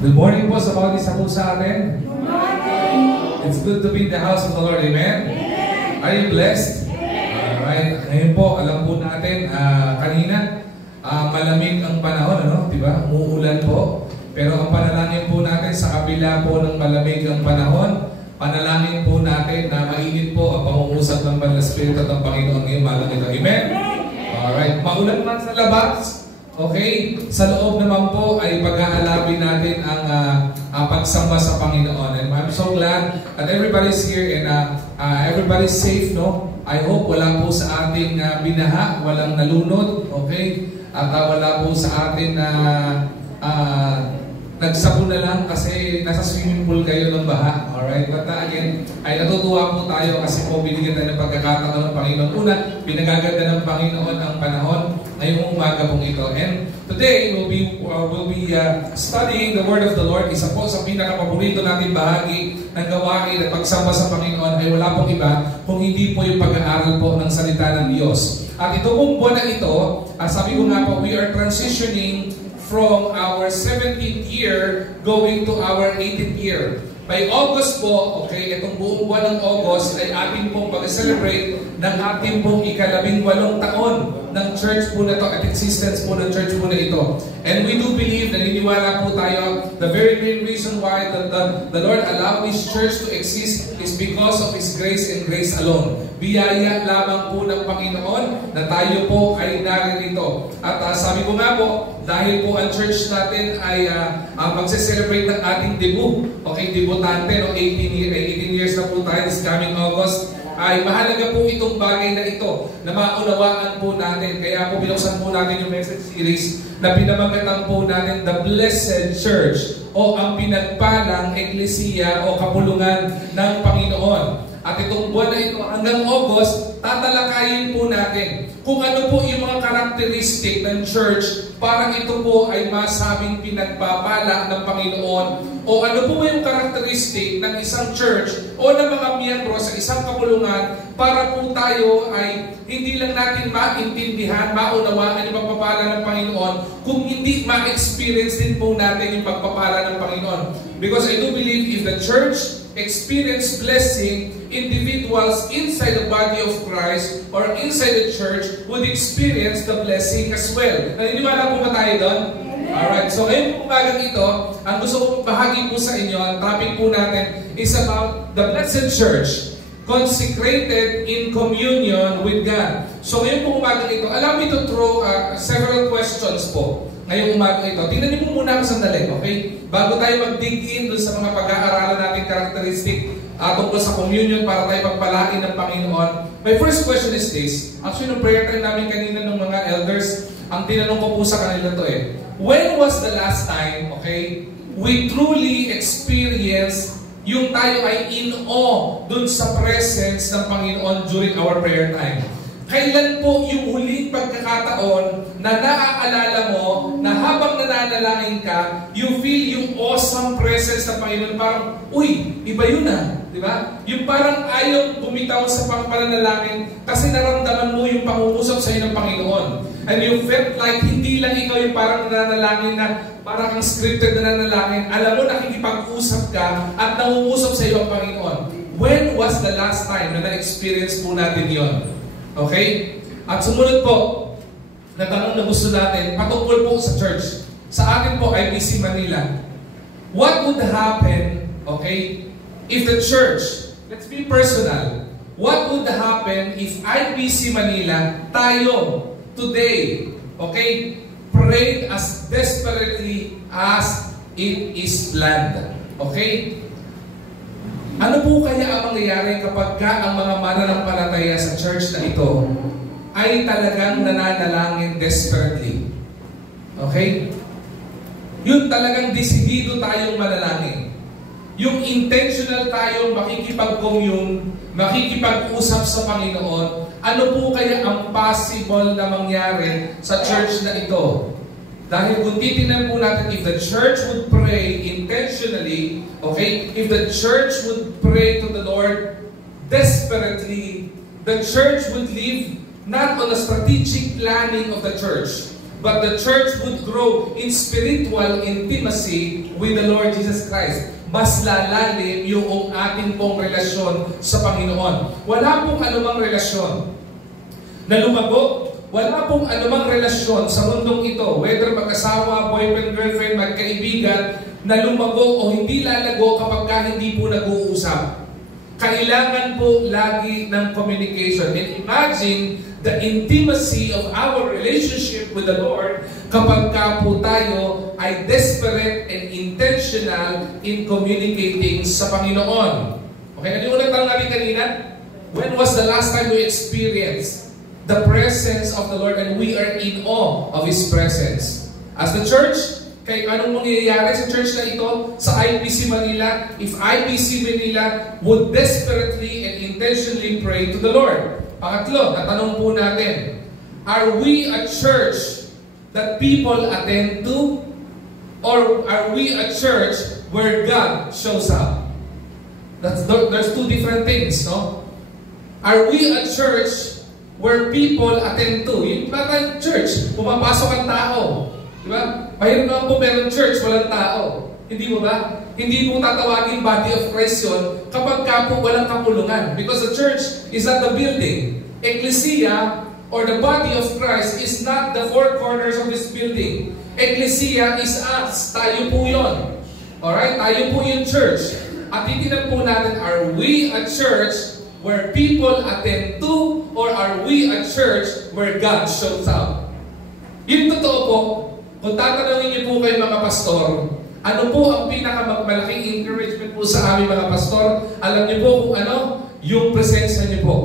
Good morning po sa bawat isa po sa atin. Good morning! It's good to be in the house of the Lord. Amen? Amen. Are you blessed? Amen. Alright. Ngayon po, alam po natin, kanina, malamig ang panahon, ano? Diba? Umuulan po. Pero ang panalangin po natin sa kabila po ng malamig ang panahon, panalangin po natin na mainit po ang pangungusap ng Banal na Espiritu at ng Panginoon ngayong malang ito. Amen? Alright. Maulan man sa labas, okay, sa loob naman po ay pag-aalapin natin ang pagsamba sa Panginoon. And I'm so glad that everybody's here and everybody's safe, no? I hope wala po sa ating binaha, walang nalunod, okay? At wala po sa atin na nagsabon na lang kasi nasa swimming pool kayo ng baha. Alright? But again, ay natutuwa po tayo kasi po binigyan tayo ng pagkakataon ng Panginoon. Una, pinagaganda ng Panginoon ang panahon ngayong umaga pong ito. And today, we'll be studying the Word of the Lord. Isa po sa pinaka-paborito natin bahagi ng gawain at pagsamba sa Panginoon ay wala pong iba kung hindi po yung pag-aaral po ng salita ng Diyos. At ito pong buwan na ito, sabi ko nga po, we are transitioning from our 17th year going to our 18th year. By August po, okay, itong buong buwan ng August ay ating pong pag-celebrate ng ating pong ika-18 taon ng church po na ito at existence po ng church po na ito. And we do believe, naniniwala po tayo, the very main reason why the Lord allowed this church to exist is because of His grace and grace alone. Biyaya lamang po ng Panginoon na tayo po ay naririto. At sabi ko nga po, dahil po ang church natin ay magse-celebrate ng ating debut. Okay, debutante, no? 18 years na po tayo this coming August. Ay mahalaga po itong bagay na ito na maunawaan po natin. Kaya po binuksan po natin yung message series na pinamagatan po natin The Blessed Church o ang pinagpalang eklesiya o kapulungan ng Panginoon. At itong buwan na ito hanggang August, tatalakayin po natin kung ano po yung mga karakteristik ng church para ito po ay masabing pinagpapala ng Panginoon o ano po yung karakteristik ng isang church o ng mga miyembro sa isang kapulungan para po tayo ay hindi lang natin maintindihan, maunawaan yung pagpapala ng Panginoon kung hindi ma-experience din po natin yung pagpapala ng Panginoon. Because I do believe if the church experience blessing, individuals inside the body of Christ or inside the church would experience the blessing as well. Naniniwala po ba tayo doon? Alright, so ngayong umagang ito, ang gusto kong bahagi po sa inyo, ang topic po natin is about the Blessed Church, consecrated in communion with God. So ngayong po umagang ito, allow me to throw several questions po. Ngayong umaga ito, tingnan niyo muna ako sandali, okay? Bago tayo mag-dig in doon sa mga pag-aaralan nating karakteristik tungkol sa communion para tayo pagpalain ng Panginoon. My first question is this. Actually, nung prayer time namin kanina ng mga elders, ang tinanong ko po sa kanila to when was the last time, okay, we truly experienced yung tayo ay in awe doon sa presence ng Panginoon during our prayer time? Kailan po yung huling pagkakataon na naaalala mo na habang nananalangin ka, you feel yung awesome presence ng Panginoon? Parang, uy, iba yun di ba? Yung parang ayaw bumitaw sa pananalangin kasi naramdaman mo yung pangungusap sa iyo ng Panginoon. And you felt like hindi lang ikaw yung parang nananalangin na parang ang scripted na nananalangin. Alam mo, nakikipag-usap ka at nangungusap sa iyo ang Panginoon. When was the last time na na-experience po natin yon? Okay? At sumunod po, na tanong na gusto natin, patungkol po sa church. Sa atin po, IBC Manila. What would happen, okay, if the church, let's be personal, what would happen if IBC Manila, tayo, today, okay, prayed as desperately as it is planned? Okay? Ano po kaya ang mangyayari kapag ang mga mananampalataya sa church na ito ay talagang nananalangin desperately? Okay? Yun talagang desidido tayong manalangin. Yung intentional tayong makikipag-commune, makikipag-usap sa Panginoon, ano po kaya ang possible na mangyari sa church na ito? Dahil kung titignan po natin, if the church would pray intentionally, okay, if the church would pray to the Lord desperately, the church would live not on a strategic planning of the church, but the church would grow in spiritual intimacy with the Lord Jesus Christ, mas lalalim yung ating pong relasyon sa Panginoon. Wala pong anumang relasyon na lumago, wala pong anumang relasyon sa mundong ito, whether mag-asawa, boyfriend, girlfriend, magkaibigan, na lumago o hindi lalago kapag hindi po nag-uusap. Kailangan po lagi ng communication. And imagine the intimacy of our relationship with the Lord kapag po tayo ay desperate and intentional in communicating sa Panginoon. Okay, ano yung unang tanong natin kanina? When was the last time we experienced the presence of the Lord and we are in awe of His presence? As the church, kaya anong mangyayari sa church na ito, sa IBC Manila, if IBC Manila would desperately and intentionally pray to the Lord? Pangatlo, natanong po natin, are we a church that people attend to? Or are we a church where God shows up? There's two different things, no? Are we a church where people attend to? Yung parang church, pumapasok ang tao. Diba? Mahirap naman po meron church, walang tao. Hindi mo ba? Hindi mo tatawagin body of Christ yun kapag po walang kapulungan. Because the church is not the building. Ecclesia, or the body of Christ, is not the four corners of this building. Ecclesia is us. Tayo po yun. Alright? Tayo po yung church. At titignan po natin, are we a church where people attend to, or are we a church where God shows up? Yung totoo po, kung tatanungin niyo po kayo mga pastor, ano po ang pinakamalaking encouragement po sa aming mga pastor? Alam niyo po kung ano? Yung presensya niyo po.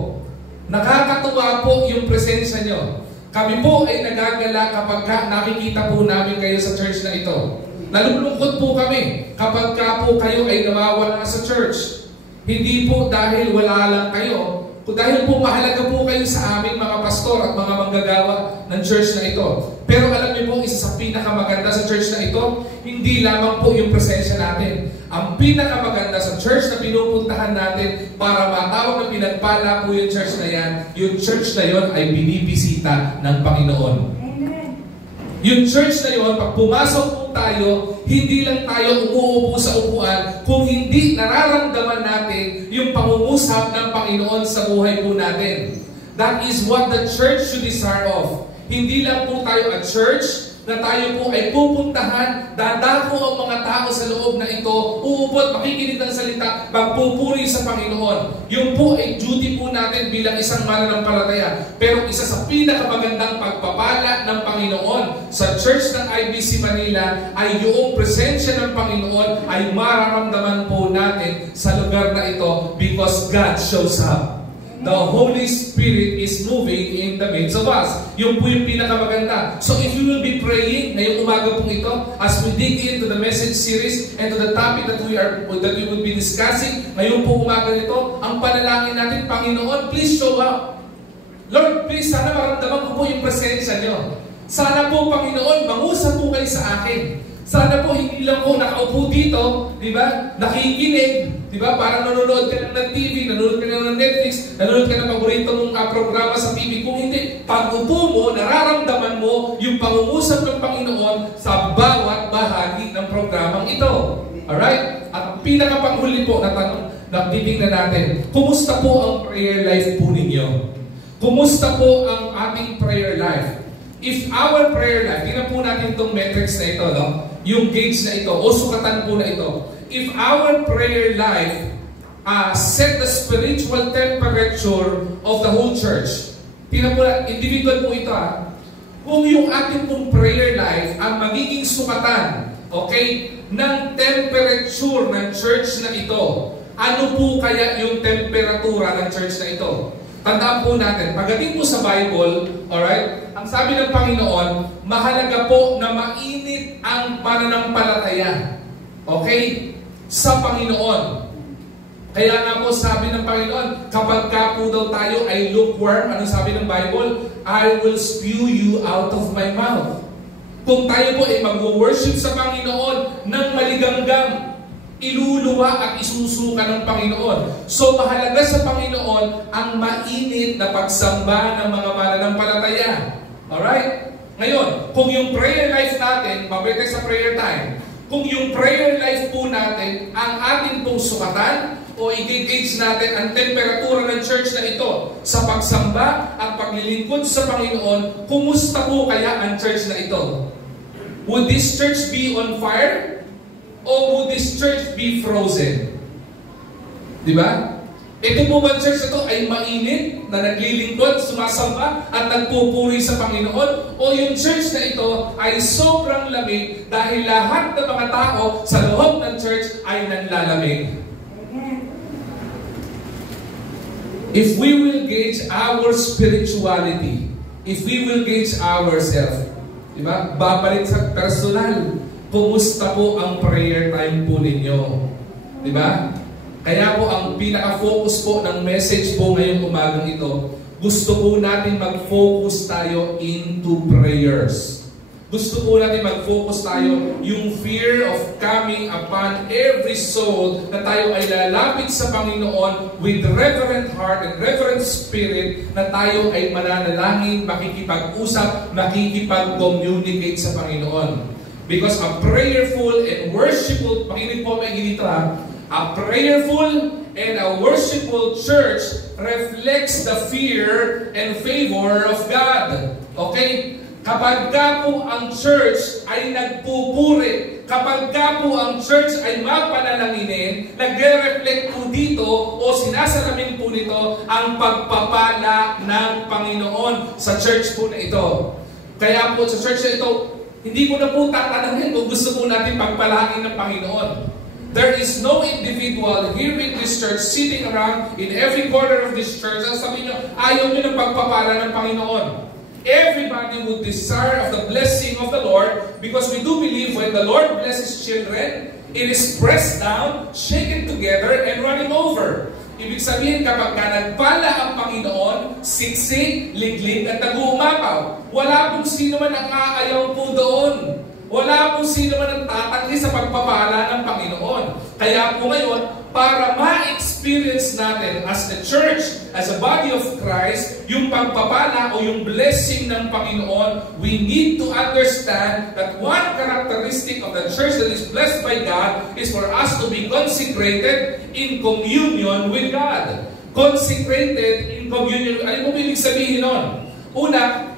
Nakakatuwa po yung presensya niyo. Kami po ay nagagala kapag nakikita po namin kayo sa church na ito. Nalulungkot po kami kapag po kayo ay nawawala sa church. Hindi po dahil wala lang kayo, dahil po mahalaga po kayo sa aming mga pastor at mga manggagawa ng church na ito. Pero alam niyo po, isa sa pinakamaganda sa church na ito, hindi lamang po yung presensya natin. Ang pinakamaganda sa church na pinupuntahan natin para matawag na pinagpala po yung church na yan, yung church na yon ay binibisita ng Panginoon. Amen. Yung church na yon, pag pumasok po tayo, hindi lang tayo umuupo sa upuan, kung hindi nararamdaman natin yung pangungusap ng Panginoon sa buhay po natin. That is what the church should desire of. Hindi lang po tayo at church na tayo po ay pupuntahan, dadako ang mga tao sa loob na ito, uupot, makikinig ng salita, magpupuri sa Panginoon. Yung po ay duty po natin bilang isang mananampalataya. Pero isa sa pinakamagandang pagpapala ng Panginoon sa church ng IBC Manila ay yung presensya ng Panginoon ay mararamdaman po natin sa lugar na ito because God shows up. The Holy Spirit is moving in the midst of us. Yung po yung pinakamaganda. So if you will be praying ngayong umaga pong ito, as we dig into the message series and to the topic that we will be discussing ngayong po umaga nito, ang panalangin natin, Panginoon, please show up. Lord, please, sana maramdaman ko po yung presensya niyo. Sana po, Panginoon, mangusap po kayo sa akin. Sana po, hindi lang po nakaupo dito, di ba? Nakikinig, di ba? Parang nanonood ka lang ng TV, nanonood ka lang ng Netflix, nanonood ka ng paborito mong programa sa TV. Kung hindi, pag upo mo, nararamdaman mo yung pangungusap ng Panginoon sa bawat bahagi ng programang ito. Alright? At ang pinakapanghuli po na tanong na titingnan natin, kumusta po ang prayer life po ninyo? Kumusta po ang ating prayer life? If our prayer life, tingnan po natin itong metrics na ito, no? Yung gauge na ito, o sukatan po na ito. If our prayer life set the spiritual temperature of the whole church, tingnan po na, individual po ito kung yung ating pong prayer life ang magiging sukatan, okay, ng temperature ng church na ito, ano po kaya yung temperatura ng church na ito? Tandaan po natin, pagdating po sa Bible, alright, ang sabi ng Panginoon, mahalaga po na mainit ang pananampalataya. Okay? Sa Panginoon. Kaya nga po sabi ng Panginoon, kapag po daw tayo ay lukewarm, anong sabi ng Bible? I will spew you out of my mouth. Kung tayo po ay mag-worship sa Panginoon ng maligamgam, iluluwa at isusuka ng Panginoon. So mahalaga sa Panginoon ang mainit na pagsamba ng mga mananampalataya. Alright? Ngayon, kung yung prayer life natin, babalik sa prayer time, kung yung prayer life po natin ang atin pong sukatan o i-gauge natin ang temperatura ng church na ito sa pagsamba at paglilingkod sa Panginoon, kumusta po kaya ang church na ito? Would this church be on fire? O would this church be frozen? Diba? Ito po ba church na ito ay mainit na naglilingkod, sumasamba at nagpupuri sa Panginoon? O yung church na ito ay sobrang lamig dahil lahat ng mga tao sa loob ng church ay nanlalamig? If we will gauge our spirituality, if we will gauge ourselves, diba? Babalik sa personal, kumusta po ang prayer time po ninyo? Diba? Kaya po ang pinaka-focus po ng message po ngayong umagang ito, gusto po natin mag-focus tayo into prayers. Gusto po natin mag-focus tayo yung fear of coming upon every soul na tayo ay lalapit sa Panginoon with reverent heart and reverent spirit na tayo ay mananalangin, makikipag-usap, makikipag-communicate sa Panginoon. Because a prayerful and worshipful, pakinig po may ginito ha, a prayerful and a worshipful church reflects the fear and favor of God. Okay? Kapag ka po ang church ay nagpupuri, kapag ka po ang church ay mapanalanginin, nagre-reflect po dito o sinasalamin po nito ang pagpapala ng Panginoon sa church po na ito. Kaya po sa church na ito, hindi ko na po tatanungin kung gusto po natin pagpalain ng Panginoon. There is no individual here in this church sitting around in every corner of this church ang sabihin nyo, ayaw nyo ng pagpapala ng Panginoon. Everybody would desire of the blessing of the Lord because we do believe when the Lord blesses children, it is pressed down, shaken together, and running over. Ibig sabihin, kapag ka nagpala ang Panginoon, siksik, liglig, at nag-uumapaw, wala pong sino man ang aayaw po doon. Wala pong sino man ang tatanggi sa pagpapala ng Panginoon. Kaya po ngayon, para ma-experience natin as the church, as a body of Christ, yung pagpapala o yung blessing ng Panginoon, we need to understand that one characteristic of the church that is blessed by God is for us to be consecrated in communion with God. Consecrated in communion. Ano po ibig sabihin nun? Una,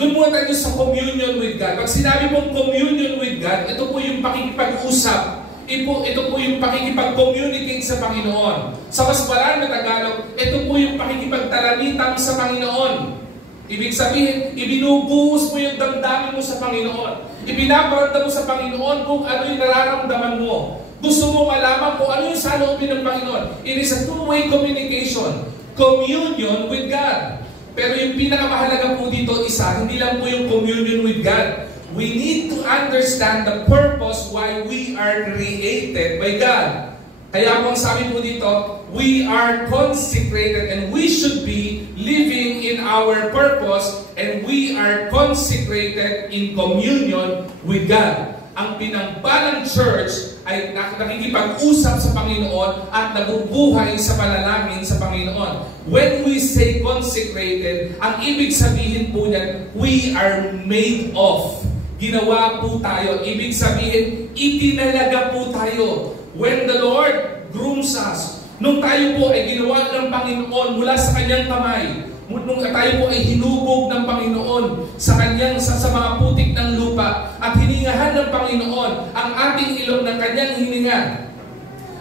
doon muna tayo sa communion with God. Pag sinabi mong communion with God, ito po yung pakikipag-usap. Ito po yung pakikipag-communicate sa Panginoon. Sa mas balaan na Tagalog, ito po yung pakikipagtalanitan sa Panginoon. Ibig sabihin, ibinubuhos mo yung damdamin mo sa Panginoon. Ibinabaranda mo sa Panginoon kung ano yung nararamdaman mo. Gusto mo malaman kung ano yung saloobin ng Panginoon. It is a two-way communication. Communion with God. Pero yung pinakamahalaga po dito, isa, hindi lang po yung communion with God. We need to understand the purpose why we are created by God. Kaya po ang sabi po dito, we are consecrated and we should be living in our purpose and we are consecrated in communion with God. Ang pinangbalang church ay nakikipag-usap sa Panginoon at nabubuhay sa panalangin sa Panginoon. When we say consecrated, ang ibig sabihin po niyan, we are made of. Ginawa po tayo. Ibig sabihin, itinalaga po tayo. When the Lord grooms us, nung tayo po ay ginawa ng Panginoon mula sa kanyang kamay, nung tayo po ay hinubog ng Panginoon sa kanyang sa mga putik ng lupa at hiningahan ng Panginoon ang ating ilong ng kanyang hininga.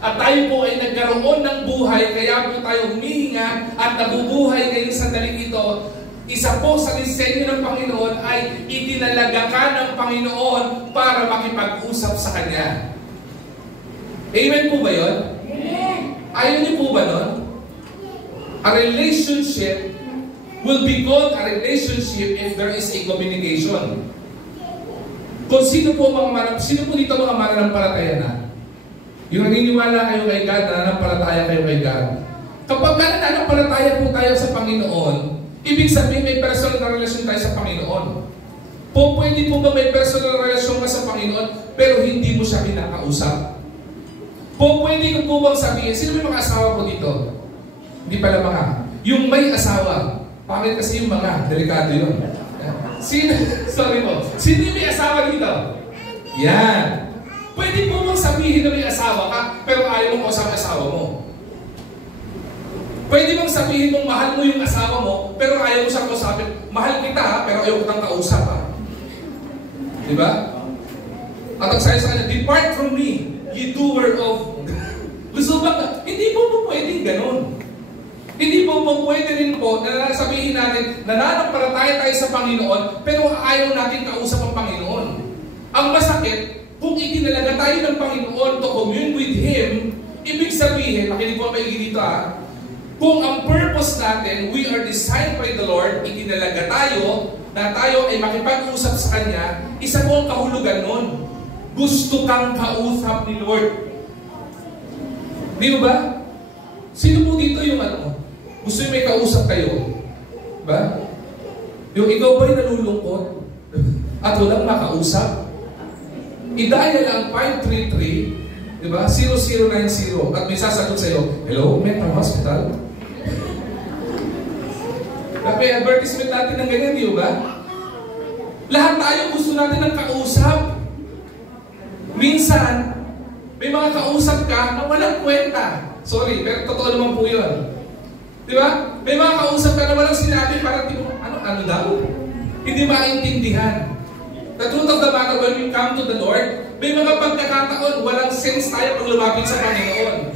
At tayo po ay nagkaroon ng buhay, kaya po tayo humihinga at nabubuhay ngayong sandaling ito. Isa po sa disenyo ng Panginoon ay itinalaga ka ng Panginoon para makipag-usap sa Kanya. Amen po ba yun? Amen. Ayaw niyo po ba nun? A relationship will be called a relationship if there is a communication. Kung sino po dito mga mananampalataya na? Yung naniniwala kayo kay God, nananampalataya kayo kay God. Kapag nananampalataya po tayo sa Panginoon, ibig sabihin may personal na relasyon tayo sa Panginoon. Pwede po ba may personal na relasyon ka sa Panginoon, pero hindi mo siya kinakausap? Pwede ko po bang sabihin, sino may mga asawa po dito? Hindi pala mga. Yung may asawa, pangit kasi yung mga, delikado yun. Sino may asawa dito? Yan. Pwede po mong sabihin na may asawa ka, pero ayaw mong kausap ang asawa mo. Pwede mong sabihin mong mahal mo yung asawa mo, pero ayaw mo siyang kausapin. Mahal kita ha, pero ayaw ko kang kausap ha. Diba? At ang sayo sa kanya, depart from me, ye doer of... Gusto ba? Hindi po pwedeng ganun. Hindi po pwede rin po na sabihin natin, nananampalataya tayo sa Panginoon, pero ayaw natin kausap ang Panginoon. Ang masakit, kung itinalaga tayo ng Panginoon to commune with Him, ibig sabihin, makinig po maigi dito ha, kung ang purpose natin, we are designed by the Lord, itinalaga tayo, na tayo ay makipag-usap sa Kanya, isa po ang kahulugan nun. Gusto kang kausap ni Lord. Di ba? Sino po dito yung ano? Gusto yung may kausap kayo? Ba? Yung ikaw ba'y nalulungkot? At walang makausap? I-dial ang 533, di ba? 0090 at may sasagot sa'yo, hello, mental hospital? May advertisement natin ng ganyan, di ba? Lahat tayo gusto natin ng kausap. Minsan, may mga kausap ka na walang kwenta. Sorry, pero totoo naman po yun. Di ba? May mga kausap ka na walang sinabi, parang ano daw? Hindi maintindihan. The truth of the matter, when we come to the Lord, may mga pagkakataon, walang sense tayo pag lumapit sa Panginoon.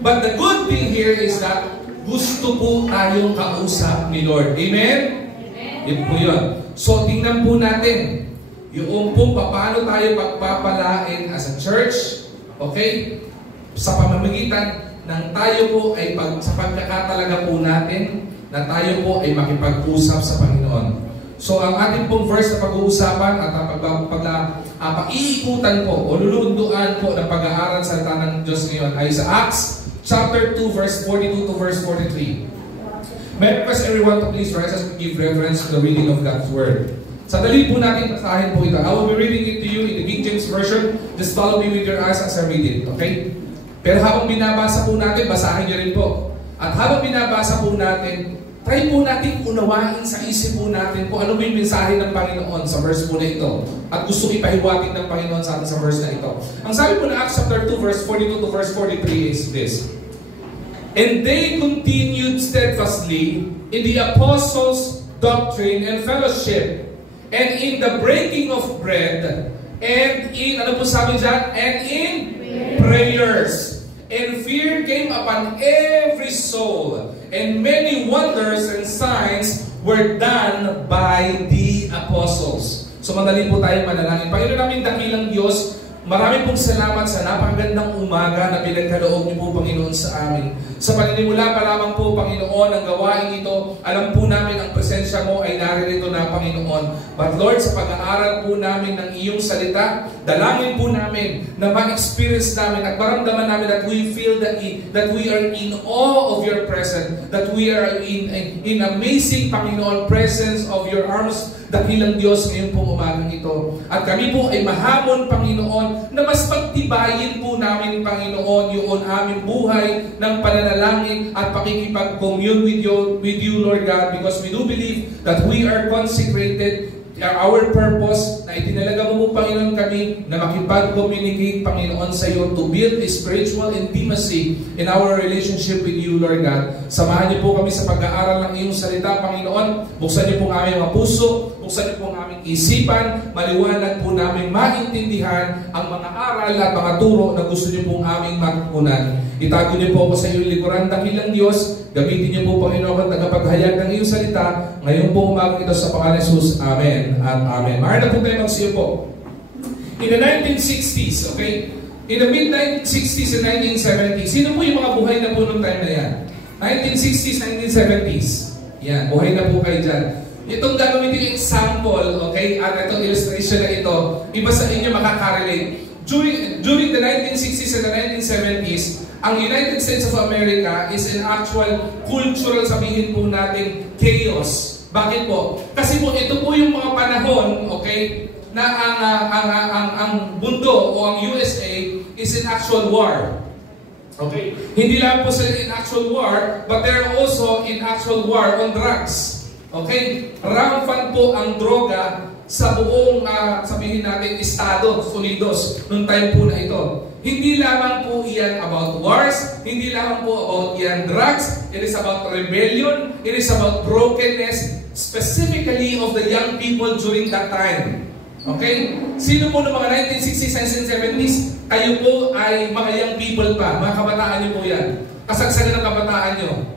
But the good thing here is that gusto po tayong kausap ni Lord. Amen? Yun po yun. So, tingnan po natin yung po paano tayo pagpapalain as a church, okay? Sa pamamagitan ng tayo po ay sa pagkakatalaga po natin na tayo po ay makipag-usap sa Panginoon. So, ang ating pong verse na pag-uusapan at pag-iikutan po o lulunduan po ng pag-aaral sa salita ng Diyos ngayon ay sa Acts chapter 2, verse 42 to verse 43. May I request everyone to please rise as we give reverence to the reading of God's Word. Sadali po natin basahin po ito. I will be reading it to you in the King James Version. Just follow me with your eyes as I read it, okay? Pero habang binabasa po natin, basahin niyo rin po. At habang binabasa po natin, try po natin unawain sa isip po natin kung ano yung mensahe ng Panginoon sa verse po na ito. At gusto ipahiwatig ng Panginoon sa atin sa verse na ito. Ang sabi po na Acts chapter 2, verse 42 to verse 43 is this. And they continued steadfastly in the apostles' doctrine and fellowship, and in the breaking of bread, and in, ano po sabi dyan? And in prayers. And fear came upon every soul, and many wonders and signs were done by the apostles. So madali po tayo manalangin. Panginoon namin dakilang Diyos, marami pong salamat sa napakagandang umaga na pinagkaloob niyo po, Panginoon, sa amin. Sa paninimula pa lamang po, Panginoon, ang gawain ito, alam po namin ang presensya mo ay naririto na, Panginoon. But Lord, sa pag-aaral po namin ng iyong salita, dalangin po namin na ma-experience namin at maramdaman namin that we feel that we are in awe of your presence, that we are in amazing, Panginoon, presence of your arms, dakilang Diyos ngayon pong umagang ito. At kami po ay mahamon, Panginoon, na mas pagtibayin po namin, Panginoon, yung aming buhay ng pananalangin at pakikipag-commune with you, Lord God, because we do believe that we are consecrated. Our purpose na itinalaga mo po, Panginoon, kami na makipag-communicate, Panginoon, sa iyo to build a spiritual intimacy in our relationship with you, Lord God. Samahan niyo po kami sa pag-aaral ng iyong salita, Panginoon. Buksan niyo po ang aming mga puso, buksan niyo po ang aming isipan, maliwanag po namin maintindihan ang mga aral at mga turo na gusto niyo pong aming matutunan. Itago niyo po ako sa iyong likuran, dakilang Diyos. Gamitin niyo po, Panginoon, at tagapaghayag ng iyong salita. Ngayon po umagang ito sa pangalan ni Jesus. Amen at amen. Mahal na po tayo magsiyo po. In the 1960s, okay? In the mid-1960s and 1970s, sino po yung mga buhay na po noong time na yan? 1960s, 1970s. Yan, buhay na po kayo dyan. Itong gagawin yung example, okay? At itong illustration na ito, iba sa inyo makakarelate. During the 1960s and the 1970s, ang United States of America is an actual cultural, sabihin po natin, chaos. Bakit po? Kasi po ito po yung mga panahon, okay, na ang mundo o ang USA is in actual war. Okay? Hindi lang po sila in actual war, but they're also in actual war on drugs. Okay? Rampant po ang droga sa buong, sabihin natin, Estados Unidos noong time po na ito. Hindi lamang po iyan about wars, hindi lamang po about iyan drugs, it is about rebellion, it is about brokenness, specifically of the young people during that time. Okay? Sino po noong mga 1960s and 70s, kayo po ay mga young people pa, mga kabataan niyo po yan. Kasagsagan ng kabataan niyo.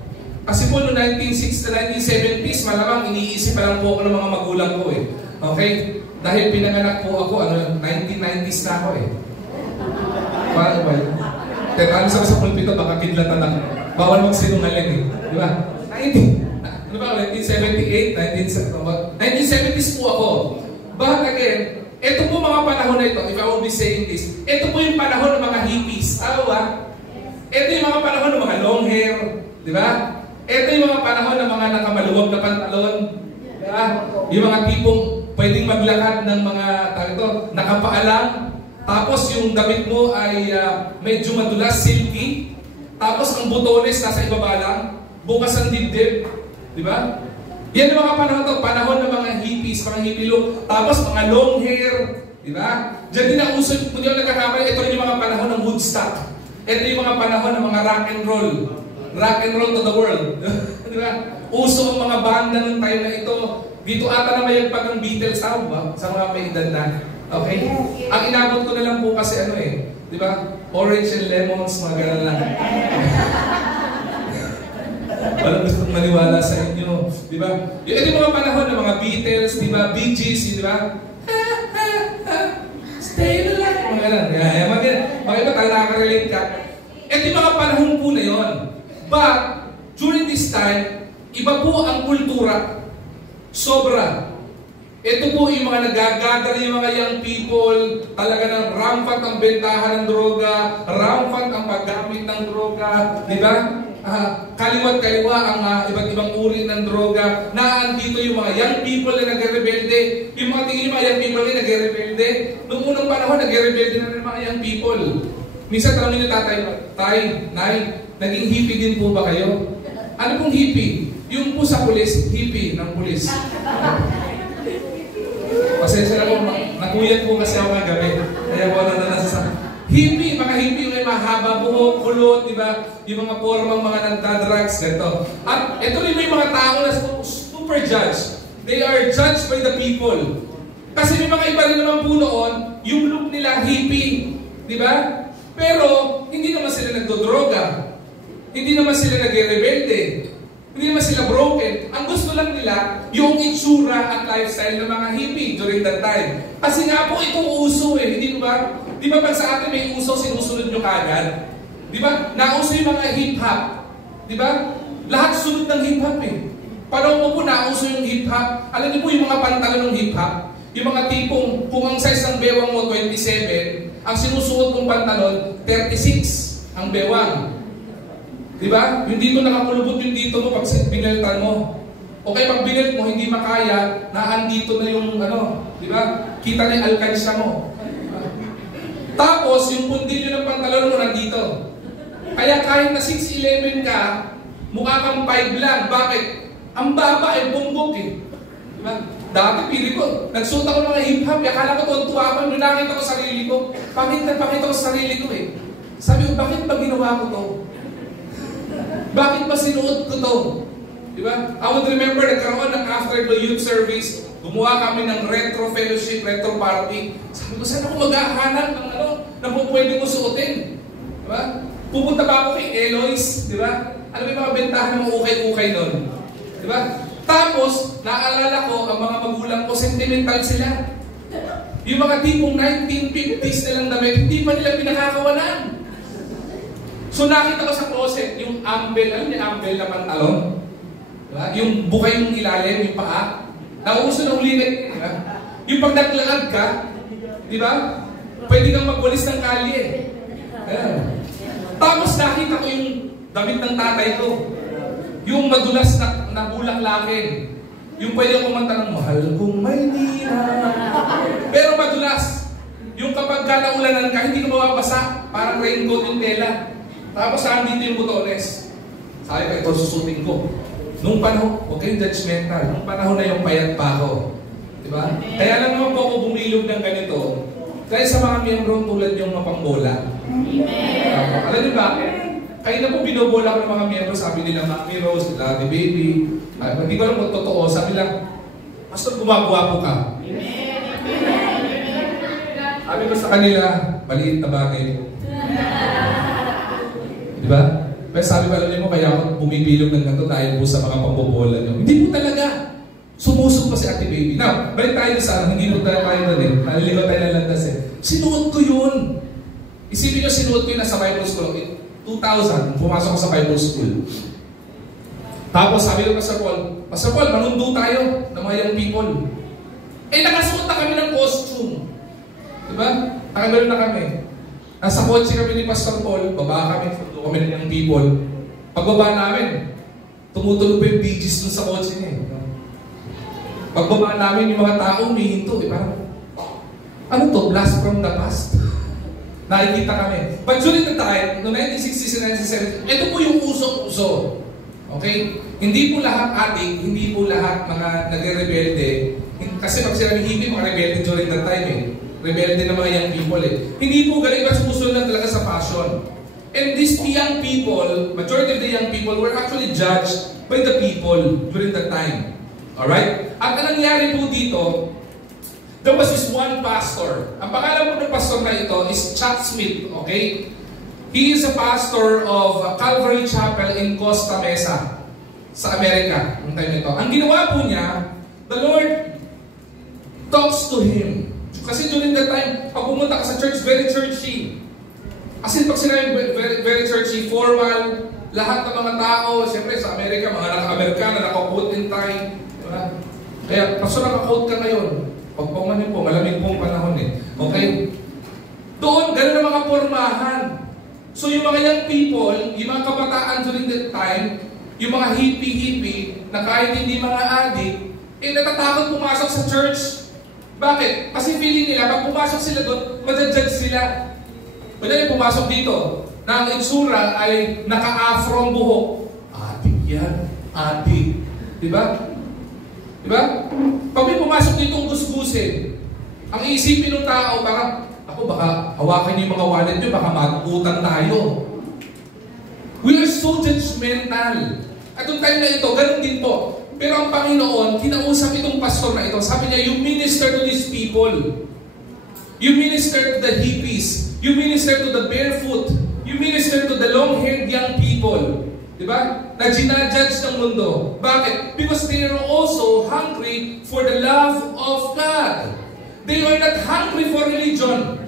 Kasi po noong 1960s to 1970s, malamang iniisip pa lang po ako ng mga magulang ko eh. Okay? Dahil pinanganak po ako, 1990s na ako eh. Paano ba yun? Teka, sa pulpito, baka kidlatan ako. Bawal magsinungaling eh. Di ba? 1978, 1970s po ako. But again, ito po mga panahon na ito, if I will be saying this, ito po yung panahon ng mga hippies. Ba? Ito yung mga panahon ng mga long hair. Di ba? Ito yung mga panahon ng mga nakamaluwag na pantalon. Di ba? Yung mga tipong pwedeng maglakad ng mga nakapaalam. Tapos yung damit mo ay medyo madulas, silky. Tapos ang butones nasa ibaba lang. Bukas ang dibdib. Di ba? Yan ang mga panahon ng mga hippies, mga hippie look. Tapos mga long hair. Di ba? Diyan din ang uso, kung di ako nagkakamali, ito rin yung mga panahon ng Woodstock. Ito yung mga panahon ng mga rock and roll. Rock and roll to the world. Di ba? Uso ang mga banda ng time na ito. Dito ata na may pag ang Beatles, tao ba? Sa mga may edad na. Okay? Ang inabot ko na lang po kasi di ba? Orange and lemons, mga ganun lang. Walang gusto maniwala sa inyo, di ba? Ito yung mga panahon ng mga Beatles, di ba? Bee Gees, di ba? Stay alive. Mga ganun. Mga iba tayo nakaka-relate ka. Ito yung mga panahon po na yun. But, during this time, iba po ang kultura. Sobra. Ito po yung mga nagagather yung mga young people, talaga ng rampant ang bentahan ng droga, rampant ang paggamit ng droga, di ba? Kaliwat-kaliwa ang iba't ibang uri ng droga. Naandito yung mga young people na nagre-rebelde. Yung mga tingin yung mga young people na nagre-rebelde. Noong unang panahon, nagre-rebelde na ng mga young people. Minsan tanongin ni tatay, nay, naging hippie din po ba kayo? Ano pong hippie? Yung po sa pulis, hippie ng pulis. Pasensya na po, nakuyat po kasi ako kagabi. Kaya po nasa hippie, mga hippie yung may mahaba buhok, kulot, di ba? Yung mga formang mga nagdadrugs, ganito. At ito rin may mga tao na super judge. They are judged by the people. Kasi may mga iba rin naman po noon, yung look nila hippie, di ba? Pero, hindi naman sila nagdodroga. Hindi naman sila nagre-rebelde. Hindi naman sila broken. Ang gusto lang nila, yung itsura at lifestyle ng mga hippie during that time. Kasi nga po itong uso eh, hindi ba? Di ba pag sa atin may uso, sinusunod nyo kagad? Di ba? Nauso yung mga hip-hop. Di ba? Lahat sunod ng hip-hop eh. Paano mo po nauso yung hip-hop? Alam niyo po yung mga pantalon ng hip-hop? Yung mga tipong, kung ang size ng bewang mo 27, ang sinusuot mong pantalon, 36 ang bewang. Di ba? Yung dito nakakulubot yung dito mo pag bineltan mo. O kaya pag binelt mo, hindi makaya, naandito na yung di ba? Kita na yung alkansya mo. Tapos, yung pundilyo ng pantalon mo nandito. Kaya kahit na 6'11 ka, mukha kang 5 lang. Bakit? Ang baba ay bumbok eh. Diba? Dati pili ko, nagsuot ako ng mga hip-hop, akala ko tuwa ako, nung nakita ko sarili ko, pakita ko sa sarili ko eh. Sabi ko, bakit ba ginawa ko to? Bakit ba sinuot ko to? Diba? I would remember, nagkaroon ng after the youth service, gumawa kami ng retro fellowship, retro party. Sabi ko, saan ako maghahanap ng na pwede ko suotin? Diba? Pupunta pa ako kay Eloise, diba? Ano yung mga bentahan ng ukay-ukay nun? Diba? Tapos, naalala ko, ang mga magulang ko, sentimental sila. Yung mga tipong 1950s nilang damit, hindi pa nila pinakakawalan. So nakita ko sa closet, yung ambel, alam niyo ambel na pantalon? Diba? Yung bukay ng ilalim, yung paa. Nauso na ulit, diba? Yung pag naglaad ka, diba? Pwede kang magwalis ng kalye. Tapos nakita ko yung damit ng tatay ko. Yung madulas na bulaklakin. Yung pwede akong kumanta ng mahal kong Maynila. Pero madulas. Yung kapag kalaulanan ka, hindi ka mababasa. Parang raincoat yung tela. Tapos saan dito yung butones. Sabi ko, ito susutin ko. Nung panahon, huwag kayong judgmental. Nung panahon na yung payat pa ako. Diba? Kaya lang naman po ako bumilog ng ganito. Dahil sa mga miyembro tulad yung mapangbola. Alam niyo bakit? Kaya na po binobola ko ng mga miyembro, sabi nila, Mami Rose, Daddy Baby. Hindi ko alam kung totoo. Sabi lang, Pastor, gumagawa po ka. Sabi ko sa kanila, maliit na bagay. Diba? Pero sabi ko, alam niyo mo, kaya ako bumibilog ng ganito dahil po sa mga pambobola niyo. Hindi po talaga. Sumusok pa si Ate Baby. Now, balik tayo sa hindi po tayo doon eh. Naliligaw tayo ng landas eh. Sinuot ko yun. Isipin nyo, sinuot ko yun nasa Bible School. 2000, pumasok ko sa Bible School. Tapos sabi ko Pastor Paul, manundo tayo ng mga young people. Eh, nakasuot na kami ng costume. Diba? Nakaganoon na kami. Nasa kotse kami ni Pastor Paul, baba kami, fundo kami ng young people. Pagbaba namin, tumutulog pa yung Bee Gees dun sa kotse niya. Pagbaba namin, yung mga tao humihinto. Parang, ano to? Blast from the past. Nakikita kami. But during the time, no 1960s and 1970s, ito po yung uso-uso. Okay? Hindi po lahat adik, hindi po lahat mga nagre-rebelde. Kasi pag sinabi hippie, mga rebelde during that time eh. Rebelde na mga young people eh. Hindi po galing mas uso lang talaga sa fashion. And these young people, majority of the young people were actually judged by the people during that time. Alright? At ang nangyari po dito, there was this one pastor. Ang pangalan po ng pastor na ito is Chuck Smith. Okay? He is a pastor of Calvary Chapel in Costa Mesa sa Amerika. Ang time nito. Ang ginawa po niya, the Lord talks to him. Kasi during that time, pag pumunta ka sa church, very churchy. As in, pag sinabi very, very churchy, formal, lahat ng mga tao, siyempre sa Amerika, mga naka-Amerikana, naka-coat and tie. Diba? Kaya, pastor, naka-coat ka ngayon. Pagpaman niyo po, malamig pong panahon eh. Okay? Doon, ganun ang mga pormahan. So yung mga young people, yung mga kabataan during that time, yung mga hippie-hippie, na kahit hindi mga adik, eh natatakot pumasok sa church. Bakit? Kasi feeling nila, pag pumasok sila doon, madadjudge sila. Madali pumasok dito, na ang itsura ay naka-afro ang buhok. Adik yan, adik. Diba? Diba? Pag may pumasok ditong gusgusin, ang iisipin ng tao, parang, ako baka hawakan niyo yung mga wallet niyo, baka mag-utang tayo. We are so judgmental. At yung time na ito, ganun din po. Pero ang Panginoon, kinausap itong pastor na ito. Sabi niya, you minister to these people. You minister to the hippies. You minister to the barefoot. You minister to the long-haired young people. Diba? Na ginajudge ng mundo. Bakit? Because they are also hungry for the love of God. They are not hungry for religion.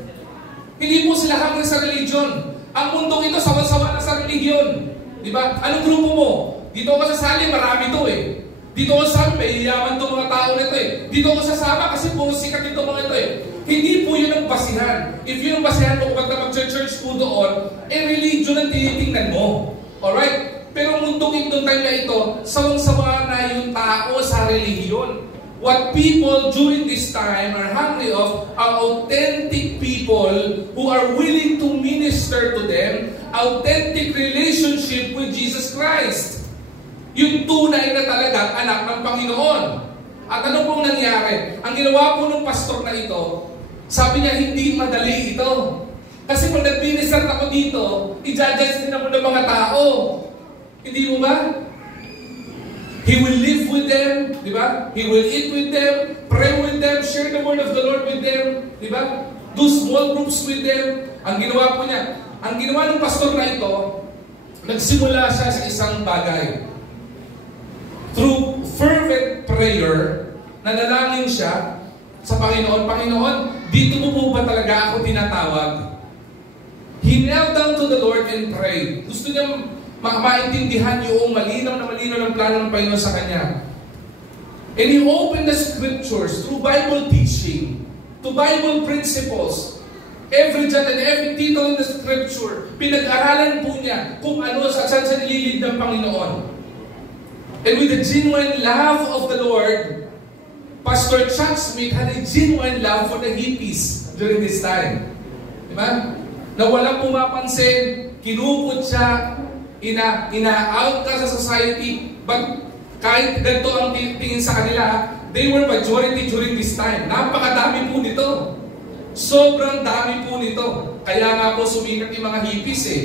Hindi po sila hungry sa religion. Ang mundong ito, sawa-sawa na sa religion. Diba? Anong grupo mo? Dito ako sasali, marami to eh. Dito ako sasama, may yaman itong mga tao nito eh. Dito ako sasama kasi puro sikat dito mga ito eh. Hindi po yun ang basihan. If yun ang basihan mo kapag mag-church po doon, eh religion ang tinitingnan mo. Alright? Pero mundong itong time na ito, sawang-sawa na yung tao sa religion. What people during this time are hungry of are authentic people who are willing to minister to them, authentic relationship with Jesus Christ. Yung tunay na talagang anak ng Panginoon. At ano pong nangyari? Ang ginawa po ng pastor na ito, sabi niya, hindi madali ito. Kasi pag nag-minister ako dito, i-judge din ako ng mga tao. Hindi mo ba? He will live with them, di ba? He will eat with them, pray with them, share the word of the Lord with them, di ba? Do small groups with them. Ang ginawa po niya, ang ginawa ng pastor na ito, nagsimula siya sa isang bagay. Through fervent prayer, nanalangin siya sa Panginoon, Panginoon, dito mo po ba talaga ako tinatawag? He knelt down to the Lord and prayed. Gusto niya maintindihan yung malinaw ng plano ng Panginoon sa kanya. And he opened the scriptures through Bible teaching, to Bible principles. Every dyan and every title in the scripture, pinag-aralan po niya kung ano saan siya nililid ng Panginoon. And with the genuine love of the Lord, Pastor Chuck Smith had a genuine love for the hippies during this time. Diba? Na walang pumapansin, kinupot siya, ina-out ka sa society, but kahit ganito ang tingin sa kanila, they were majority during this time. Napakadami po nito. Sobrang dami po nito. Kaya nga po sumikat yung mga hippies eh.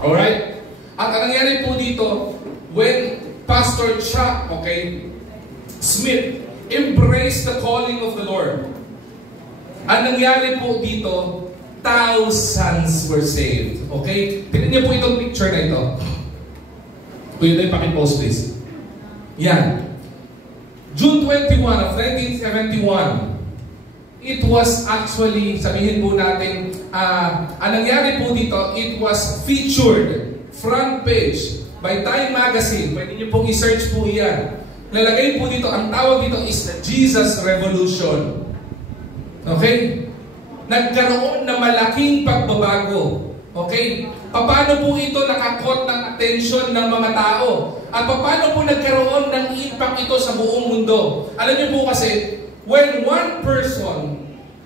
Alright? At ang nangyari po dito, when Pastor Chuck, Smith, embraced the calling of the Lord, ang nangyari po dito, thousands were saved. Okay? Tignan niyo po itong picture na ito. Kuya tayo, pakipost please. Yan. June 21 of 1971, it was actually, sabihin po natin, ang nangyari po dito, it was featured, front page, by Time Magazine. Pwede niyo pong i-search po yan. Lalagay po dito, ang tawag dito is the Jesus Revolution. Okay? Nagkaroon na malaking pagbabago. Okay? Paano po ito nakakot ng attention ng mga tao? At paano po nagkaroon ng impact ito sa buong mundo? Alam niyo po kasi, when one person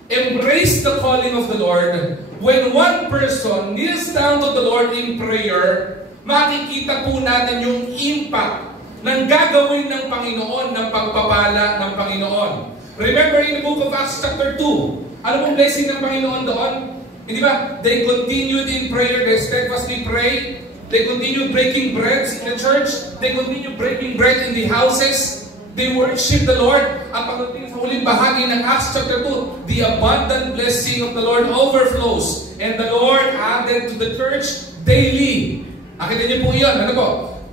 embraced the calling of the Lord, when one person kneels down to the Lord in prayer, makikita po natin yung impact ng gagawin ng Panginoon, ng pagpapala ng Panginoon. Remember in the book of Acts chapter 2, ano pong blessing ng Panginoon doon? Hindi ba? They continued in prayer, they steadfastly prayed, they continued breaking bread in the church, they continued breaking bread in the houses, they worship the Lord. At pagdating sa huling bahagi ng Acts chapter 2, the abundant blessing of the Lord overflows, and the Lord added to the church daily. Nakita niyo po yun. Ano po?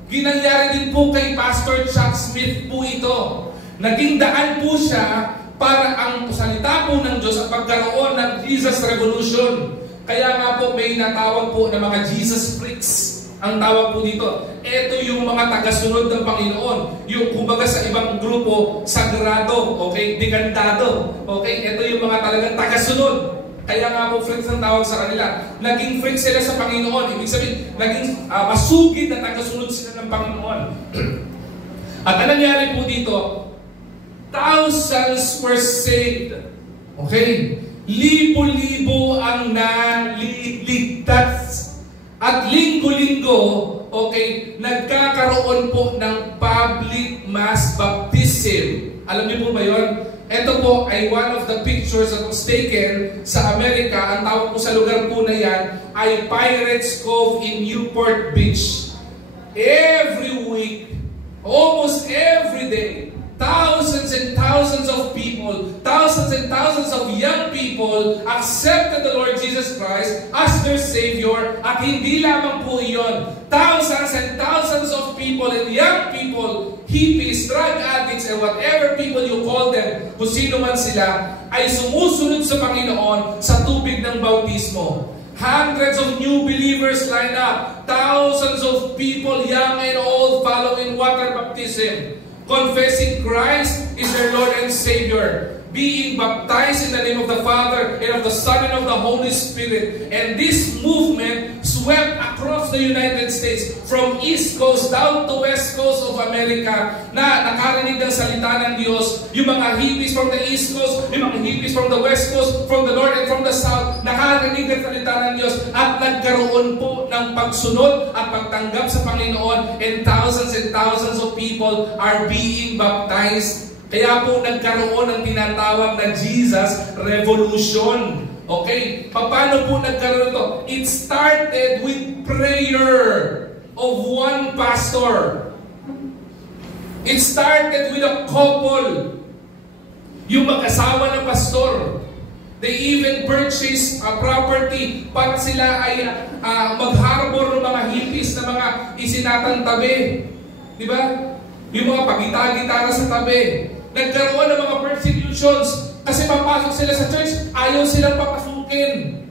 Ginangyari din po kay Pastor Chuck Smith po ito. Naging daan po siya para ang salita po ng Diyos at pagkaroon ng Jesus Revolution. Kaya nga po may natawag po na mga Jesus freaks. Ang tawag po dito. Ito yung mga tagasunod ng Panginoon. Yung kumbaga sa ibang grupo, sagrado, digandado. Ito yung mga talagang tagasunod. Kaya nga po freaks ang tawag sa kanila. Naging freaks sila sa Panginoon. Ibig sabihin, naging masugid na tagasunod sila ng Panginoon. At ang nangyari po dito, thousands were saved. Okay? Libo-libo ang naliligtas. At linggo-linggo, nagkakaroon po ng public mass baptism. Alam niyo po ba yun? Ito po ay one of the pictures that was taken sa Amerika. Ang tawag po sa lugar po na yan ay Pirates Cove in Newport Beach. Every week, almost every day, thousands and thousands of people, thousands and thousands of young people accepted the Lord Jesus Christ as their Savior. At hindi lamang po iyon, thousands and thousands of people and young people, hippies, drug addicts, and whatever people you call them, kung sino man sila, ay sumusunod sa Panginoon sa tubig ng bautismo. Hundreds of new believers line up. Thousands of people, young and old, following water baptism, confessing Christ is their Lord and Savior, being baptized in the name of the Father and of the Son and of the Holy Spirit. And this movement swept across the United States, from East Coast down to West Coast of America, na nakarinig ng salita ng Diyos. Yung mga hippies from the East Coast, yung mga hippies from the West Coast, from the North and from the South, nakarinig ng salita ng Diyos at nagkaroon po ng pagsunod at pagtanggap sa Panginoon, and thousands of people are being baptized. Kaya po nagkaroon ng tinatawag na Jesus Revolution. Okay? Paano po nagkaroon ito? It started with prayer of one pastor. It started with a couple. Yung mag-asawa ng pastor. They even purchased a property para sila ay mag-harbor ng mga hippies na mga isinatantabi. Di ba? Yung mga pagita-gitara sa tabi. Nagkaroon ng mga persecutions kasi papasok sila sa church, ayaw silang papasukin.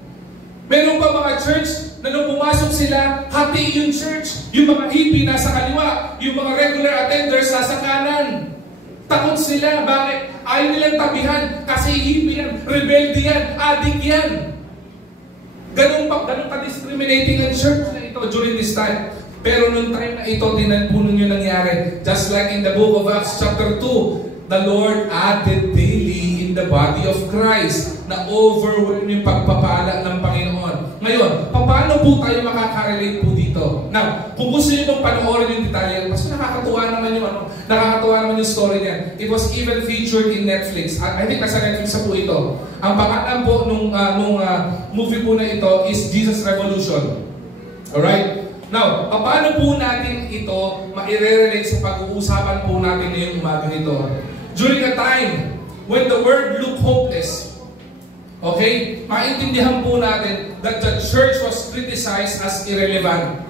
Meron pa mga church na nung pumasok sila, hati yung church. Yung mga hippie nasa kaliwa, yung mga regular attenders nasa kanan. Takot sila. Bakit? Ayaw nilang tabihan kasi hippie yan, rebelde yan, adik yan. Ganun ka-discriminating ang church na ito during this time. Pero nung time na ito, tinan po nun yung nangyari. Just like in the book of Acts chapter 2, the Lord added daily in the body of Christ na overwhelm yung pagpapala ng Panginoon. Ngayon, paano po tayo makaka-relate po dito? dito. Now, kung gusto niyo bang panoorin yung detalye, mas nakakatuwa naman yung story niya. It was even featured in Netflix. I think nasa Netflix na po ito. Ang pangalan po nung movie po na ito is Jesus Revolution. Alright? Now, paano po natin ito ma-relate sa pag-uusapan po natin ngayong umaga nito? During a time when the world looked hopeless, okay? Maintindihan po natin that the church was criticized as irrelevant.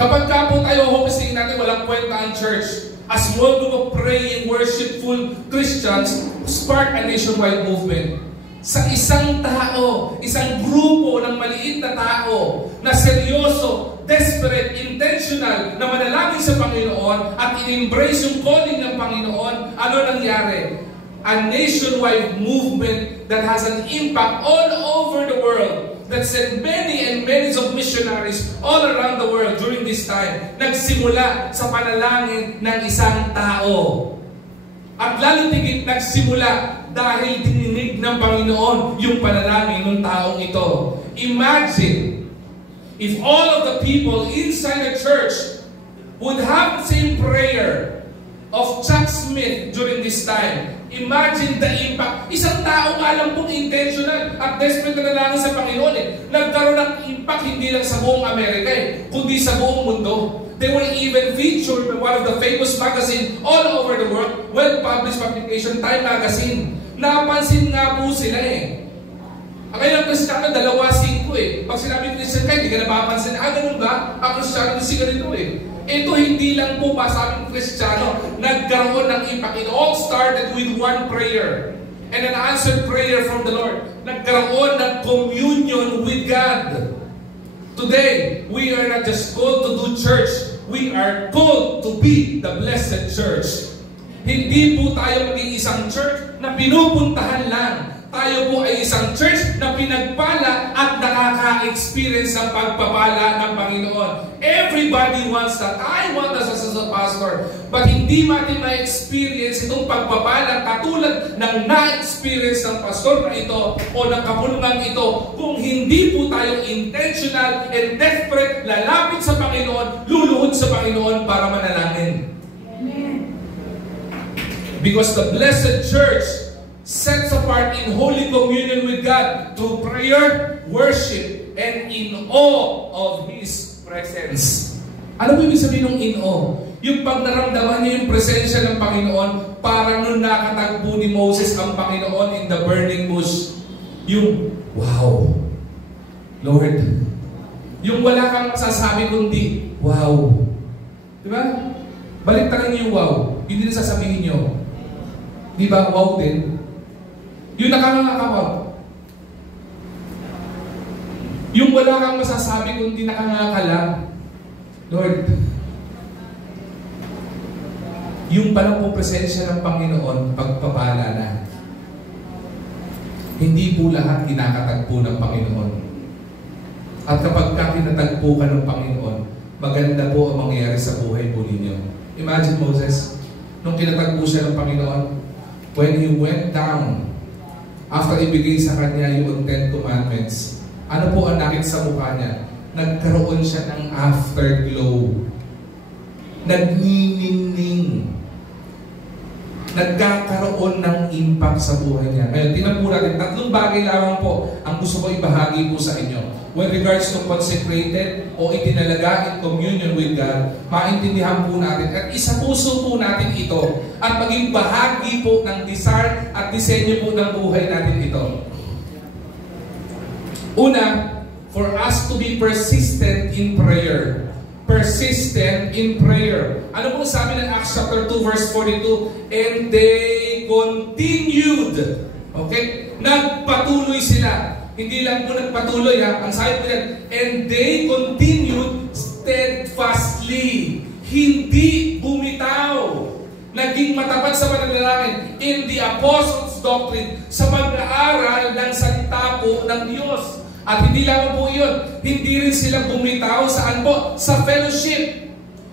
Kapag ka po tayo hopeless, tingin natin walang kwenta ang church. A small group of praying, worshipful Christians sparked a nationwide movement. Sa isang tao, isang grupo ng maliit na tao na seryoso, desperate, intentional na manalangin sa Panginoon at in-embrace yung calling ng Panginoon, ano nangyari? A nationwide movement that has an impact all over the world, that sent many and many of missionaries all around the world during this time. Nagsimula sa panalangin ng isang tao. At lalo tigit nagsimula dahil dininig ng Panginoon yung panalangin ng taong ito. Imagine if all of the people inside the church would have the same prayer of Chuck Smith during this time. Imagine the impact. Isang tao nga lang pong intentional at desperate na nalangin sa Panginoon nagkaroon ng impact hindi lang sa buong Amerika kundi sa buong mundo. They were even featured by one of the famous magazines all over the world, well-published publication, Time Magazine. Napansin nga po sila Ang kailang Kristiyano, 2-5 Pag sinabi Christian ka, hindi ka napapansin. Ganun ba? Ang Kristiyano si ganito Ito hindi lang po masabing Kristiyano, nagkaroon ng impact. It all started with one prayer and an answered prayer from the Lord. Nagkaroon ng communion with God. Today, we are not just called to do church, we are called to be the blessed church. Hindi po tayo maging isang church na pinupuntahan lang. Tayo po ay isang church na pinagpala at nakaka-experience ng pagpapala ng Panginoon. Everybody wants that. I want that as a pastor. But hindi natin ma-experience itong pagpapala katulad ng na-experience ng pastor na ito o ng kapulungan ito kung hindi po tayo intentional and desperate, lalapit sa Panginoon, luluhod sa Panginoon para manalangin. Amen. Because the blessed church sets apart in holy communion with God through prayer, worship, and in awe of His presence. Ano po ibig sabihin ng in awe? Yung pag naramdaman niya yung presensya ng Panginoon, parang nung nakatagpo ni Moses ang Panginoon in the burning bush. Yung, wow, Lord. Yung wala kang masasabi kundi, wow. Diba? Baliktarin niyo yung wow. Hindi na sasabihin niyo. Diba? Wow din. Yung nakangangakaw. Yung wala kang masasabi kundi nakangaka lang. Lord, yung palang po presensya ng Panginoon, pagpapala na. Hindi po lahat kinakatagpo ng Panginoon. At kapag kinatagpo ka ng Panginoon, maganda po ang mangyayari sa buhay po ninyo. Imagine Moses, nung kinatagpo siya ng Panginoon, when he went down, after ibigay sa kanya yung 10 commandments, ano po ang nakit sa mukha niya? Nagkaroon siya ng afterglow. Nagniningning. Nagkakaroon ng impact sa buhay niya. Ngayon, tingnan po natin, 3 bagay lamang po ang gusto ko ibahagi po sa inyo. With regards to consecrated o itinalaga in communion with God, maintindihan po natin at isapuso po natin ito at maging bahagi po ng desire at disenyo po ng buhay natin ito. Una, for us to be persistent in prayer. Persistent in prayer. Ano po sabi ng Acts chapter 2 verse 42? And they continued. Okay? Nagpatuloy sila. Hindi lang po nagpatuloy Ang sabi po yan, and they continued steadfastly. Hindi bumitaw. Naging matapat sa pananalangin in the apostles' doctrine, sa pag-aaral ng salita po ng Diyos. At hindi lang po yun, hindi rin sila bumitaw saan po? Sa fellowship.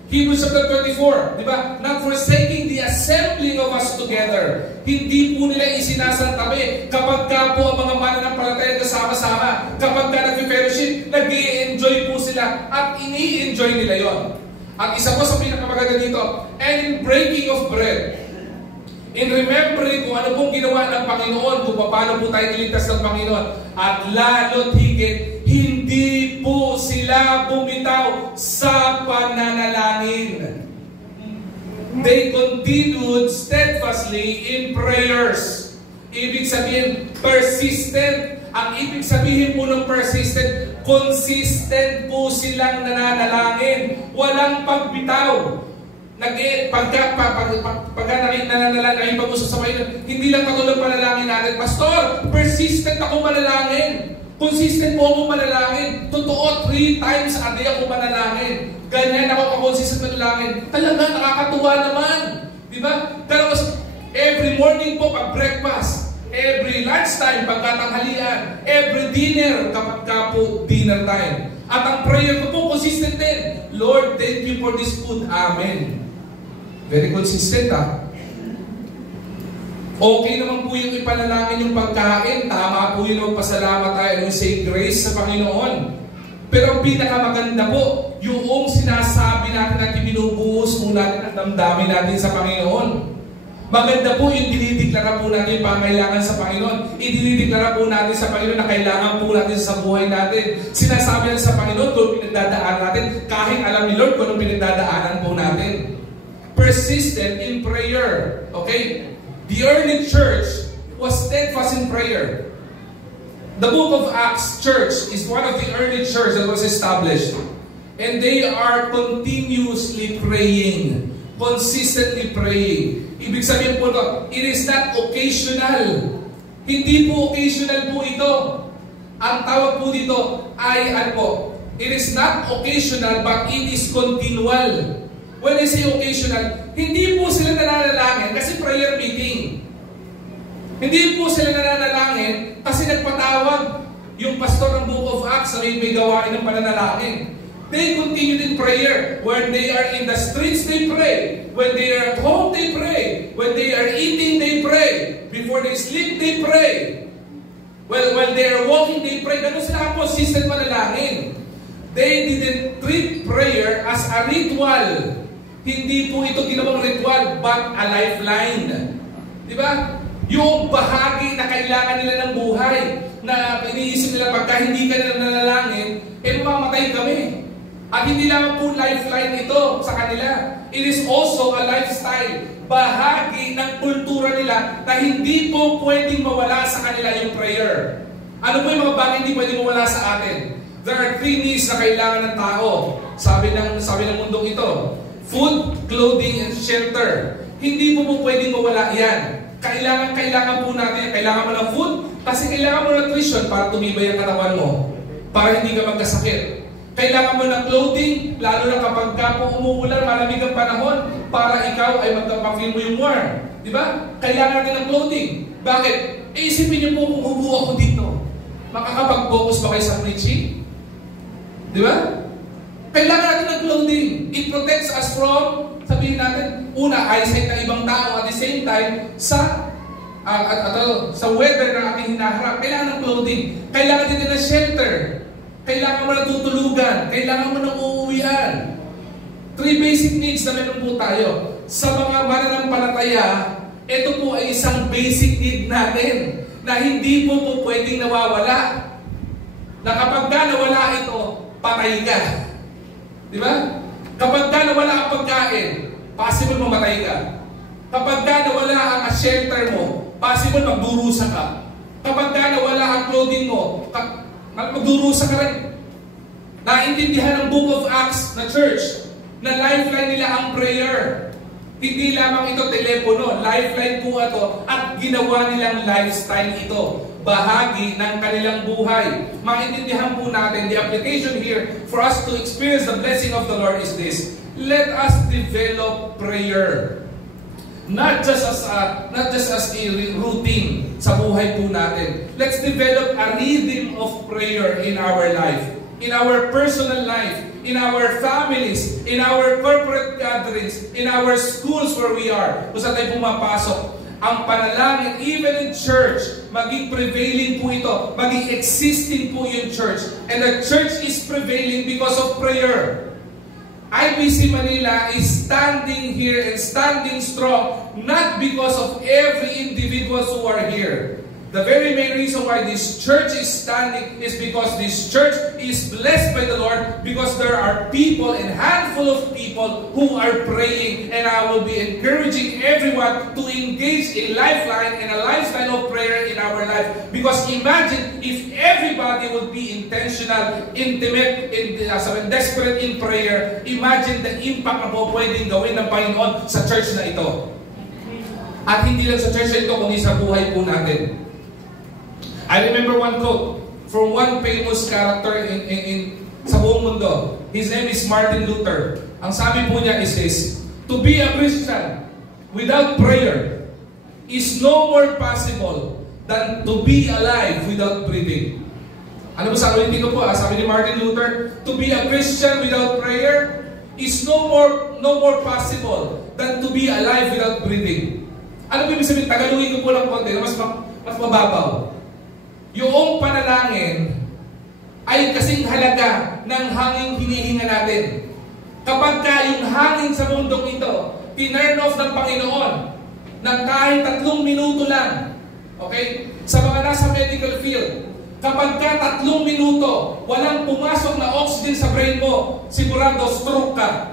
Hebrews chapter 24, di ba? Not forsaking the assembling of us together. Hindi po nila isinasantabi kapag ka po ang mga mananampalataya kasama-sama. Kapag ka nag-fellowship, nag-i-enjoy po sila sila at ini-enjoy nila yon. At isa po sa pinakamaganda dito, and in breaking of bread, in remembering kung ano pong ginawa ng Panginoon, kung paano po tayo niligtas ng Panginoon, at lalo't higit, hindi po sila bumitaw sa pananalangin. They continued steadfastly in prayers. Ibig sabihin, persistent. Ang ibig sabihin po ng persistent, consistent po silang nananalangin. Walang pagbitaw. Pagka nananalangin pa po sa Panginoon, hindi lang katulad panalangin natin, Pastor, persistent ako manalangin. Consistent po ako manalangin. Totoo, 3 times a day ako manalangin. Ganyan ako consistent manalangin. Talaga, nakakatuwa naman. Diba? Pero every morning po pag breakfast, every lunchtime pagkatanghalian, every dinner kapag po dinner time. At ang prayer ko po consistent din. Lord, thank you for this food. Amen. Very consistent Okay naman po yung ipanalangin yung pagkain. Tama po yung magpasalamat tayo and say grace sa Panginoon. Pero pinakamaganda po, yung sinasabi natin at ibinubuhos po natin at damdamin natin sa Panginoon. Maganda po yung dinideklara po natin yung pangailangan sa Panginoon. Idinideklara po natin sa Panginoon na kailangan po natin sa buhay natin. Sinasabi natin sa Panginoon kung pinagdadaanan natin, kahit alam ni Lord kung anong pinagdadaanan po natin. Persistent in prayer. Okay? The early church was steadfast in prayer. The book of Acts church is one of the early church that was established. And they are continuously praying. Consistently praying. Ibig sabihin po ito, it is not occasional. Hindi po occasional po ito. Ang tawag po dito ay it is not occasional but it is continual. When I say occasional, hindi po sila nananalangin kasi prayer meeting. Hindi po sila nananalangin kasi nagpatawag yung pastor ng book of Acts na may gawain ng pananalangin. They continued in prayer. When they are in the streets, they pray. When they are at home, they pray. When they are eating, they pray. Before they sleep, they pray. When they are walking, they pray. Ganun sila ang consistent manalangin. They didn't treat prayer as a ritual. Hindi po ito ginawang ritual, but a lifeline. Diba? Yung bahagi na kailangan nila ng buhay, na iniisip nila pagka hindi ka na nanalangin, mamamatay kami. At hindi lang po lifeline ito sa kanila. It is also a lifestyle. Bahagi ng kultura nila na hindi po pwedeng mawala sa kanila yung prayer. Ano po yung mga bagay hindi pwedeng mawala sa atin? There are 3 needs na kailangan ng tao. Sabi ng mundong ito. Food, clothing, and shelter. Hindi po pwedeng mawala yan. Kailangan po natin. Kailangan mo ng food kasi kailangan mo ng nutrition para tumibay ang katawan mo. Para hindi ka magkasakit. Kailangan mo ng clothing, lalo na kapag po umuulan, malamig ang panahon, para ikaw ay magpapafeel mo yung warm. Diba? Kailangan natin ng clothing. Bakit? Isipin niyo po kung umuo ako dito. Makakapag-focus ba kayo sa preaching? Diba? Kailangan natin ng clothing. It protects us from, sabihin natin, una, eyesight ng ibang tao, at the same time, sa weather na ating hinaharap. Kailangan ng clothing. Kailangan din ng shelter. Kailangan mo ng tutulugan. Kailangan mo ng uuwian. 3 basic needs na meron po tayo. Sa mga mananampalataya, ito po ay isang basic need natin na hindi po pwedeng nawawala. Na kapag nawala ito, patay ka. Di ba? Kapag nawala ang pagkain, possible mamatay ka. Kapag nawala ang shelter mo, possible magdurusa ka. Kapag nawala ang clothing mo, magdurusa ka rin. Naintindihan ng Book of Acts na church na lifeline nila ang prayer. Hindi lamang ito telepono, lifeline po ito at ginawa nilang lifestyle ito. Bahagi ng kanilang buhay. Maintindihan po natin, the application here for us to experience the blessing of the Lord is this. Let us develop prayer. Not just as a routine sa buhay po natin. Let's develop a rhythm of prayer in our life. In our personal life, in our families, in our corporate gatherings, in our schools where we are, kung saan tayo pumapasok. ang panalangin, even in church, maging prevailing po ito, maging existing po yung church. And the church is prevailing because of prayer. IBC Manila is standing here and standing strong, not because of every individual who are here. The very main reason why this church is standing is because this church is blessed by the Lord, because there are people, and handful of people who are praying. And I will be encouraging everyone to engage a lifeline and a lifestyle of prayer in our life. Because imagine if everybody would be intentional, intimate, desperate in prayer. Imagine the impact na po pwedeng gawin ng Panginoon sa church na ito. At hindi lang sa church na ito, kundi sa buhay po natin. I remember one quote from one famous character sa buong mundo. His name is Martin Luther. Ang sabi po niya is this: to be a Christian without prayer is no more possible than to be alive without breathing. Ano ba sa ulitin ko po? Sabi ni Martin Luther, to be a Christian without prayer is no more possible than to be alive without breathing. Ano ba ibig sabihin? Tagalogin ko po lang konti, mas mababaw. Yung panalangin ay kasing halaga ng hangin hinihinga natin. Kapag yung hangin sa mundong ito, tinurn off ng Panginoon ng kahit 3 minuto lang. Okay? Sa mga nasa medical field, kapag 3 minuto, walang pumasok na oxygen sa brain mo, sigurado stroke ka.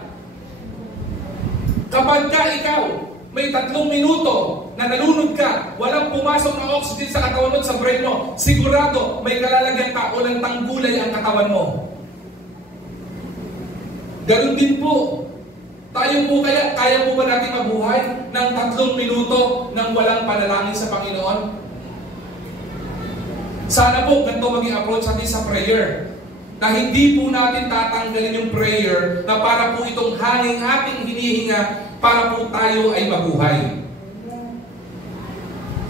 Kapag ikaw, may 3 minuto na nalunod ka, walang pumasok na oxygen sa katawan mo, sa brain mo, sigurado may kalalagyan ka o ng tanggulay ang katawan mo. Ganun din po. Tayo po kaya po ba natin mabuhay ng 3 minuto nang walang panalangin sa Panginoon? Sana po ganito maging approach natin sa prayer. Na hindi po natin tatanggalin yung prayer na para po itong hangin ating hinihinga para po tayo ay mabuhay.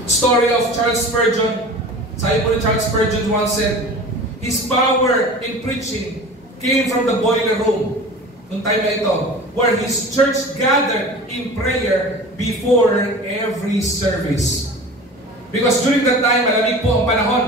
Story of Charles Spurgeon. Sabi po ni Charles Spurgeon once said, his power in preaching came from the boiler room. Noong time na ito, where his church gathered in prayer before every service. Because during that time, malamig po ang panahon.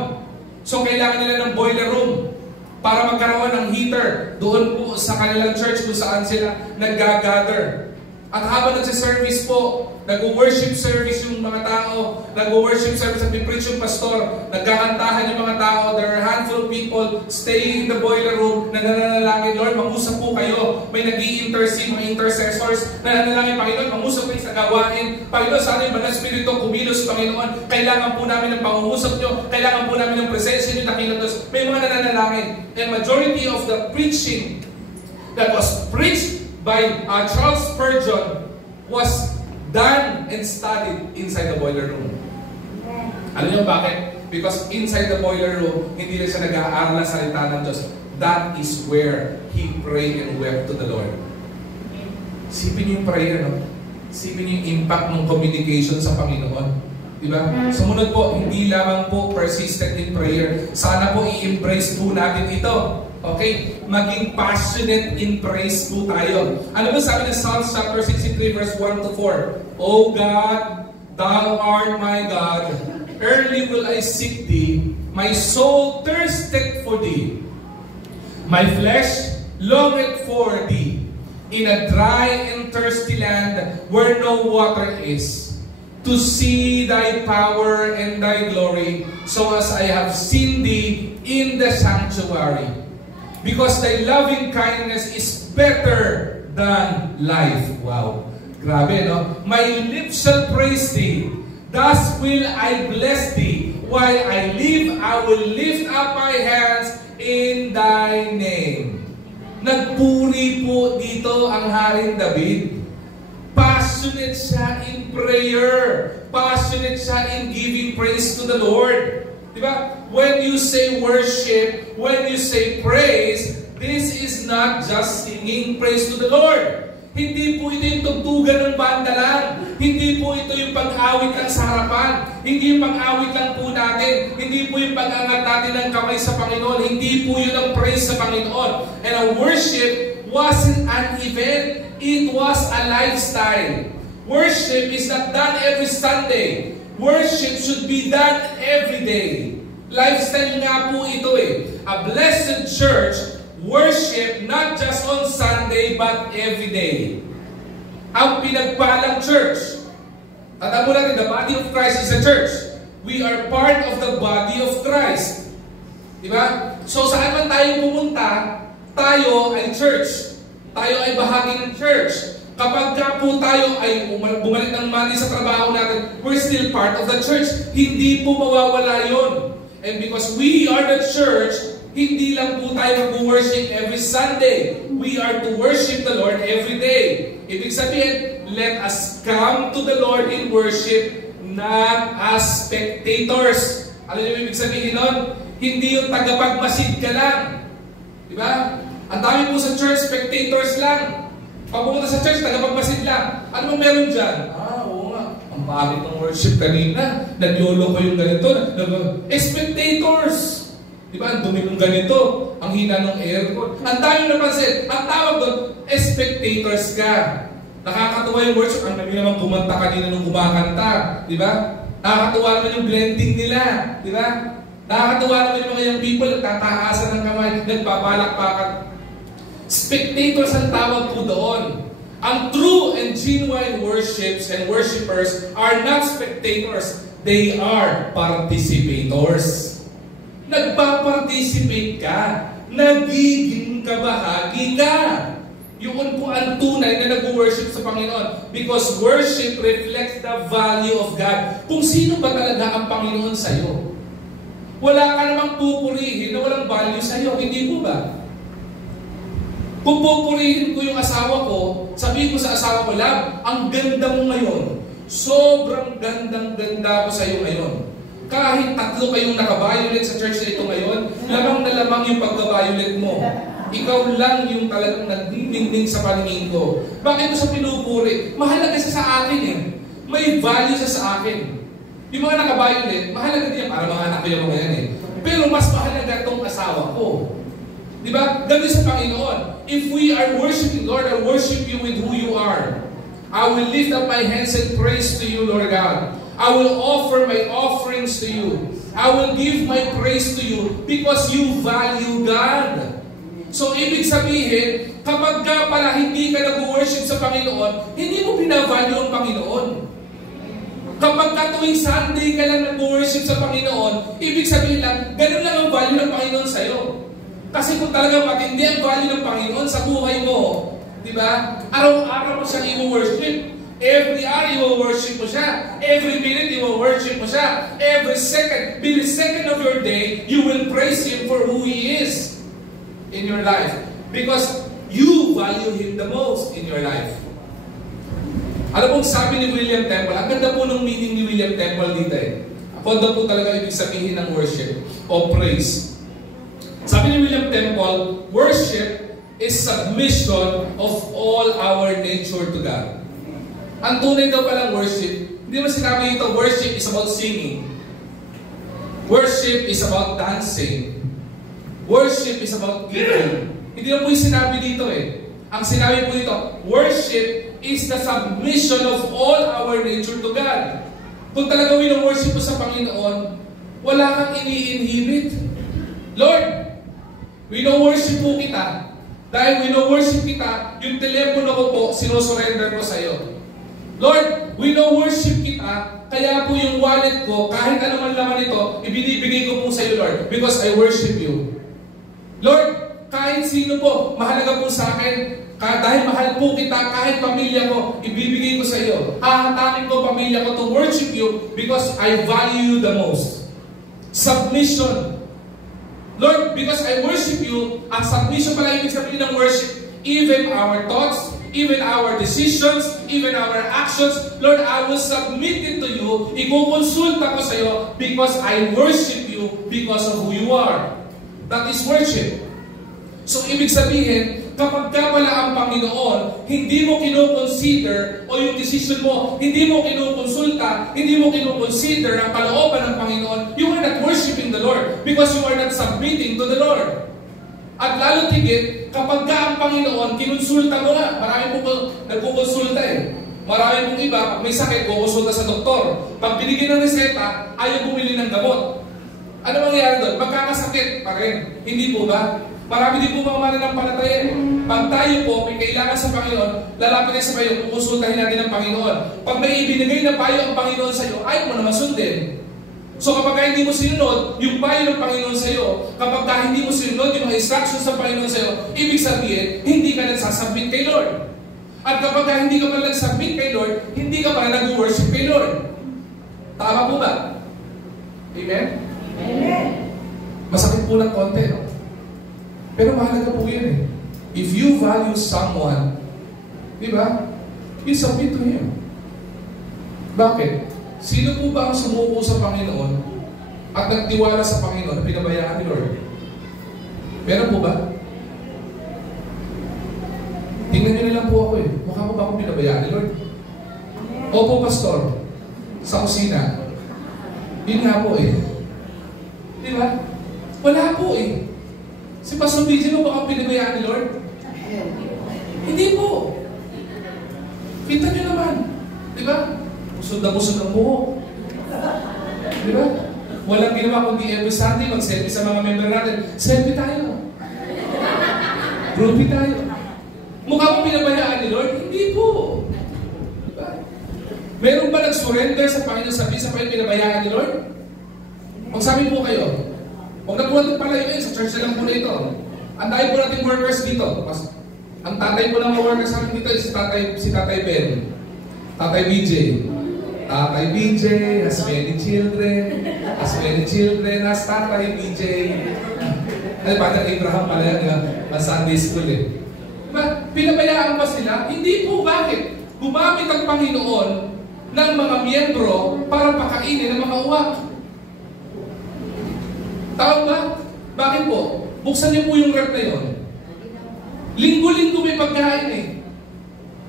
So kailangan nila ng boiler room para magkaroon ng heater doon po sa kanilang church kung saan sila nag-gather. At habang nagsa-service po, nag-worship service yung mga tao, nag-worship service at preach yung pastor, nagkakantahan yung mga tao, there are a handful of people staying in the boiler room, nananalangin, Lord, mangusap po kayo. May nag-i-intercede, mga intercessors, nananalangin, Panginoon, mangusap kayo sa gawain. Panginoon, sana yung mga spirito kumilos, Panginoon, kailangan po namin ng pangungusap nyo, kailangan po namin ng presensya nyo, nakilatos. May mga nananalangin. And majority of the preaching that was preached by Charles Spurgeon was done and studied inside the boiler room. Alam niyo bakit? Because inside the boiler room, hindi rin siya nag-aaral ng salita ng Diyos. That is where he prayed and wept to the Lord. Sipin niyo yung prayer, no? Sipin niyo yung impact ng communication sa Panginoon. Diba? Sumunod po, hindi lamang po persistent in prayer. Sana po i-embrace po natin ito. Okay? Maging passionate in praise po tayo. Ano ba sabi ng Psalms chapter 63 verse 1 to 4? O God, Thou art my God. Early will I seek Thee. My soul thirsteth for Thee. My flesh longeth for Thee. In a dry and thirsty land where no water is. To see Thy power and Thy glory, so as I have seen Thee in the sanctuary. Because Thy loving kindness is better than life. Wow. Grabe, no? My lips shall praise Thee. Thus will I bless Thee. While I live, I will lift up my hands in Thy name. Nagpuri po dito ang Haring David. Passionate siya in prayer. Passionate siya in giving praise to the Lord. Diba? When you say worship, when you say praise, this is not just singing praise to the Lord. Hindi po ito yung tugtugan ng banda lang. Hindi po ito yung pag-awit lang sa harapan. Hindi yung pag-awit lang po natin. Hindi po yung pag-angat natin ng kamay sa Panginoon. Hindi po yun ang praise sa Panginoon. And a worship wasn't an event. It was a lifestyle. Worship is not done every Sunday. Worship should be done every day. Lifestyle nga po ito eh. A blessed church worship not just on Sunday but every day. Ang pinagpalang church. Tandaan mo natin, the body of Christ is a church. We are part of the body of Christ. Diba? So saan man tayo pumunta, tayo ay church. Tayo ay bahagi ng church. Kapag ka po tayo ay bumalik ng mali sa trabaho natin, we're still part of the church. Hindi po mawawala yun. And because we are the church, hindi lang po tayo mag-worship every Sunday. We are to worship the Lord every day. Ibig sabihin, let us come to the Lord in worship, not as spectators. Alam niyo ibig sabihin nun? Hindi yung tagapagmasid ka lang. Diba? Ang dami po sa church, spectators lang. Pag pumunta sa church, tagapagmasid lang. Ano bang meron dyan? Oo nga. Ang pangit ng worship kanina. Naglolo ko yung ganito. Spectators. Diba? Ang dumi ng ganito. Ang hina ng aircon. Ang dami napansin. Ang tawag doon, spectators ka. Nakakatuwa yung worship. Ang dami naman kumanta kanina nung kumakanta. Diba? Nakakatuwa naman yung blending nila. Diba? Nakakatuwa naman yung mga young people. Tataasan ng kamay. Nagpapalakpakan. Spectators ang tawag po doon. Ang true and genuine worships and worshipers are not spectators. They are participators. Nagpa-participate ka. Nagiging kabahagi ka. Yun po ang tunay na nag-worship sa Panginoon. Because worship reflects the value of God. Kung sino ba talaga ang Panginoon sa'yo. Wala ka namang pupurihin na walang value sa'yo. Hindi po ba? Kung pupurihin ko yung asawa ko, sabihin ko sa asawa ko, love, ang ganda mo ngayon. Sobrang gandang-ganda ko sa iyo ngayon. Kahit 3 kayong naka-violet sa church na ito ngayon, lamang na lamang yung pagka-violet mo. Ikaw lang yung talagang nagdinding sa paningin ko. Bakit mo sa pinupuri? Mahalaga siya sa akin eh. May value siya sa akin. Yung mga naka-violet, mahalaga din yan para mga anak ko yung mga yan eh. Pero mas mahalaga itong asawa ko. Diba? Ganun sa Panginoon. If we are worshiping Lord, I worship you with who you are. I will lift up my hands and praise to you, Lord God. I will offer my offerings to you. I will give my praise to you because you value God. So, ibig sabihin, kapag ka pala hindi ka nag-worship sa Panginoon, hindi mo binavalue ang Panginoon. Kapag ka tuwing Sunday ka lang nag-worship sa Panginoon, ibig sabihin lang, ganun lang ang value ng Panginoon sa'yo. Kasi kung talagang matindi ang value ng Panginoon sa buhay mo, di ba? Araw-araw mo siyang i-worship. Every hour i-worship mo siya. Every minute i-worship mo siya. Every second, millisecond of your day, you will praise Him for who He is in your life. Because you value Him the most in your life. Alam mong sabi ni William Temple, ang ganda po ng meaning ni William Temple dito eh. Ako daw po talaga ibig sabihin ng worship o praise. Sabi ni William Temple, worship is submission of all our nature to God. Ang tunay daw palang worship, hindi mo sinabi ito, worship is about singing. Worship is about dancing. Worship is about giving. Hindi na po yung sinabi dito eh. Ang sinabi po dito, worship is the submission of all our nature to God. Kung talaga wino-worship mo sa Panginoon, wala kang ini-inhibit. Lord, wino-worship po kita. Dahil wino-worship kita, yung telepono ko po, sinosurrender ko sa iyo. Lord, wino-worship kita, kaya po yung wallet ko, kahit ano man laman ito, ibinibigay ko po sa iyo, Lord, because I worship you. Lord, kahit sino po, mahalaga po sa akin, dahil mahal po kita, kahit pamilya ko, ibibigay ko sa iyo. Hahatakin ko pamilya ko to worship you because I value you the most. Submission. Lord, because I worship you, ang submission pala ibig sabihin ng worship, even our thoughts, even our decisions, even our actions, Lord, I will submit it to you, ikukonsulta ko sa iyo, because I worship you because of who you are. That is worship. So, ibig sabihin, kapag ka pala ang Panginoon, hindi mo kinoconsider o yung decision mo, hindi mo kinokonsulta, hindi mo kinoconsider ang kalooban ng Panginoon, you are not worshiping the Lord because you are not submitting to the Lord. At lalo tigit, kapag ka ang Panginoon, kinonsulta mo nga, marami po nagkukonsulta eh. Marami pong iba, pag may sakit, kukonsulta sa doktor. Pag binigyan ng reseta, ayaw bumili ng gamot. Ano mangyayari doon? Magkakasakit pa rin. Hindi po ba? Marami din po mga mananampalataya. Pag tayo po may kailangan sa Panginoon, lalapit tayo sa Panginoon, kukonsultahin natin ang Panginoon. Pag may ibinigay na payo ang Panginoon sa iyo, ayaw mo naman sundin. So kapag hindi mo sinunod yung payo ng Panginoon sa iyo, kapag hindi mo sinunod yung mga instructions ng Panginoon sa iyo, ibig sabihin, hindi ka nagsasubmit kay Lord. At kapag hindi ka pala nagsubmit kay Lord, hindi ka pala nag-worship kay Lord. Tama po ba? Amen? Amen. Masakit po lang konti, no? Pero mahalaga po yun eh. If you value someone, di ba? You submit to Him. Bakit? Sino po ba ang sumuko sa Panginoon at nagtiwala sa Panginoon na pinabayaan ni Lord? Meron po ba? Tingnan nyo nilang po ako eh. Mukha po ba akong pinabayaan ni Lord? Opo, Pastor. Sa kusina. Yun nga po eh. Di ba? Wala po eh. Si Pastor BJ mo baka pinabayaan ni Lord? Hindi po. Kita nyo naman. Di ba? Busod na ang buhok. Di ba? Walang ginawa kundi every Sunday mag-selfie sa mga member natin. Selfie tayo. Groupie tayo. Mukha mo pinabayaan ni Lord? Hindi po. Diba? Meron ba nag-surrender sa Panginoon sabi sa Panginoon pinabayaan ni Lord? Magsabi po kayo. Huwag na po natin palayo sa church na lang po na ito. Ang dahil po natin workers dito. Ang tatay po ng mga workers natin dito is si Tatay Ben. Tatay BJ. Tatay BJ has many children. Has many children. Has Tatay BJ. Ano pa, Abraham pala yan. Sunday school eh. Diba? Pinabayaan ba sila? Hindi po. Bakit? Gumamit ang Panginoon ng mga miyembro para pakainin ng mga uwak. Tawag ba? Bakit po? Buksan niyo po yung rep na yun. Linggo-linggo may pagkain eh.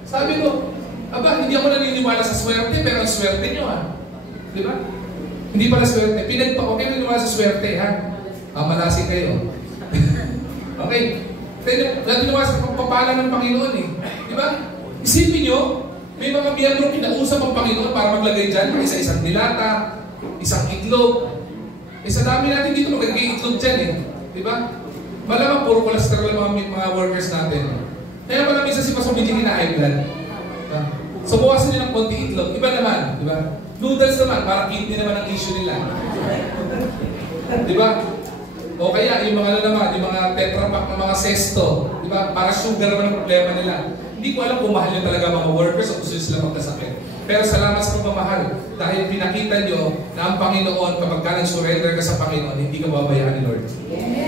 Sabi ko, aba, hindi ako naniniwala sa swerte, pero ang swerte niyo ha. Di ba? Hindi pala swerte. Huwag kayo naniniwala sa swerte ha. Malasing kayo. Okay. Naniniwala sa pagpapala ng Panginoon eh. Di ba? Isipin niyo, may mga miyembro kinausap ang Panginoon para maglagay dyan, isa-isang dilata, isang itlog. Sa dami natin dito maglagay itlog dyan eh. Di ba? Malamang puro cholesterol ang mga workers natin. Kaya pala minsan si Pastor BJ na high blood. So buwasan nyo ng konti itlog. Iba naman, di ba? Noodles naman, para kidney naman ang issue nila. Di ba? O kaya yung mga ano naman, yung mga tetra pack na mga sesto, di ba? Para sugar naman ang problema nila. Hindi ko alam kung mahal nyo talaga mga workers o gusto nyo sila magkasakit. Pero salamat sa pagmamahal dahil pinakita nyo na ang Panginoon, kapag ka nag-surrender ka sa Panginoon, hindi ka babayaan ni Lord.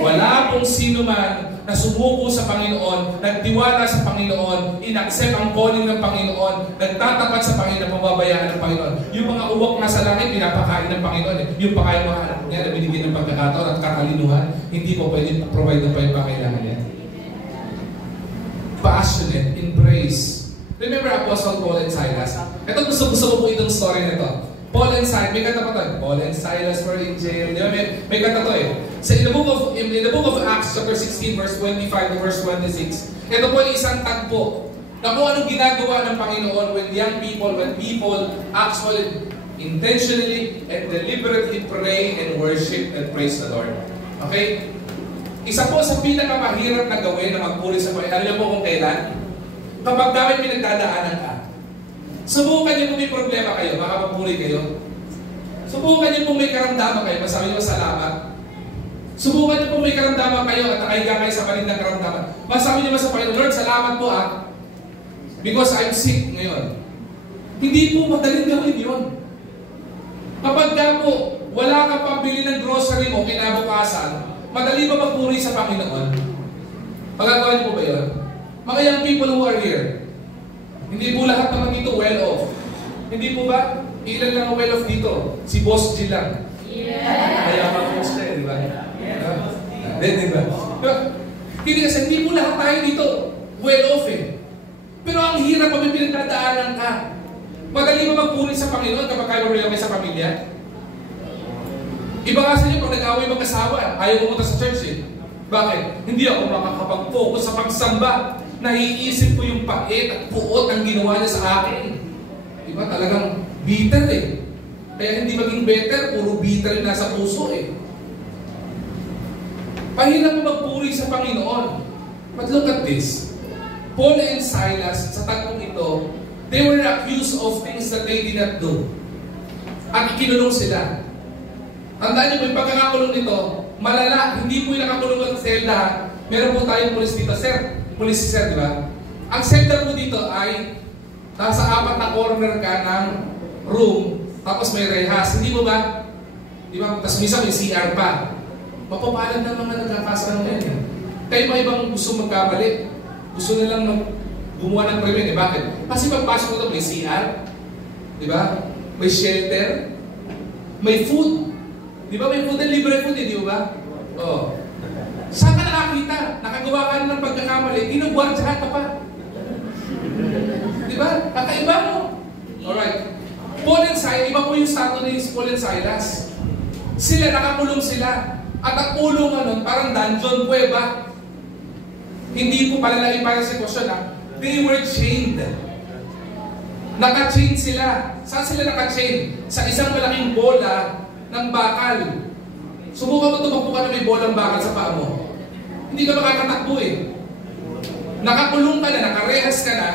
Wala pong sino man na sumuko sa Panginoon, nagtiwala sa Panginoon, in-accept ang calling ng Panginoon, nagtatapat sa Panginoon, pababayaan ng Panginoon. Yung mga uwak na sa langit, pinapakain ng Panginoon. Yung pakain mga anak niya na binigyan ng pagkakataon at katalinuhan, hindi po pwede provide ng pangkailangan niya. Passionate in praise. Remember Apostle Paul and Silas? Ito gusto ko po itong story nito. Paul and Silas, may kanta pa to. Paul and Silas were in jail. Di ba? May kanta to eh. So in the book of Acts chapter 16 verse 25 to verse 26, ito po ay isang tagpo na kung anong ginagawa ng Panginoon when people actually intentionally and deliberately pray and worship and praise the Lord. Okay? Isa po sa pinakamahirap na gawin na magpuri sa Panginoon. Alam niyo po kung kailan? Kapag gamit pinagdadaanan ka. Subukan niyo kung may problema kayo, makapagpuri kayo. Subukan niyo kung may karamdaman kayo, masabi niyo salamat. Subukan niyo kung may karamdaman kayo at nakahiga kayo sa panig ng karamdaman. Masabi niyo sa Panginoon, Lord, salamat po because I'm sick ngayon. Hindi po madaling gawin yun. Kapag ka po, wala ka pabili ng grocery mo kinabukasan, madali ba magpuri sa Panginoon? Magagawa niyo po ba yun? Mga young people who are here, hindi po lahat naman dito well-off. Hindi po ba? Ilan lang ang well-off dito? Si Boss G lang. Yeah! Mayaman po siya, di ba? Di ba? Hindi kasi, hindi po lahat tayo dito well-off eh. Pero ang hirap pag may pinagdadaanan ka. Madali ba magpuri sa Panginoon kapag kayo kayo sa pamilya? Iba nga sa inyo, pag nag-away mag-asawa, ayaw pumunta sa church eh. Bakit? Hindi ako makakapag-focus sa pagsamba. Naiisip ko yung pait at puot ang ginawa niya sa akin. ba? Talagang bitter eh. Kaya hindi maging better, puro bitter yung nasa puso eh. Pahirap mo magpuri sa Panginoon. But look at this. Paul and Silas, sa tatlong ito, they were accused of things that they did not do. At ikinulong sila. Tandaan niyo po, yung pagkakakulong nito, malala, hindi po yung nakakulong sa selda. Meron po tayong pulis dito, sir. Pulis si sir, di ba? Ang selda po dito ay nasa 4 na corner ka ng room, tapos may rehas. Hindi mo ba? Di ba? Tapos minsan may CR pa. Mapapalan ng mga nagkakasama ngayon. Kayo mga ibang gusto magkamali. Gusto nilang gumawa ng krimen. Eh, bakit? Kasi pagpasok mo ito, may CR. Di ba? May shelter. May food. Di ba? May food and libre food, di ba? Oo. Saan ka nakakita? Nakagawa ka na ng pagkakamali, tinugwardyahan ka pa. Di ba? Kakaiba mo. Alright. Paul and Silas, iba po yung status ni Paul and Silas. Sila, nakakulong sila. At ang kulungan nun, parang dungeon, kuweba. Hindi po palalaki para sa sitwasyon, ha? They were chained. Naka-chain sila. Saan sila naka-chain? Sa isang malaking bola ng bakal. Subukan mo tumakbo ka na may bolang bakal sa paa mo. Hindi ka makakatakbo eh. Nakakulong ka na, nakarehas ka na,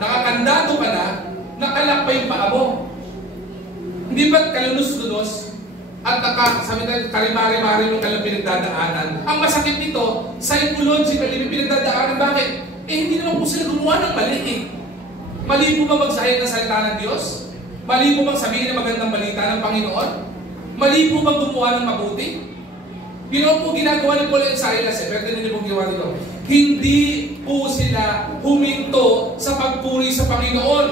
nakakandado ka na, nakalak pa yung paa mo. Hindi ba't kalunos-lunos at sabi tayo, karimari-mari yung kalang pinagdadaanan. Ang masakit nito, psychologically, may pinagdadaanan. Bakit? Eh, hindi naman po sila gumawa ng mali eh. Mali po ba magsahit ng salita ng Diyos? Mali po bang sabihin ng magandang balita ng Panginoon? Mali po bang gumawa ng mabuti? Ginawa po ginagawa ni Paul and Silas eh. Pero hindi po ginawa nito. Hindi po sila huminto sa pagpuri sa Panginoon.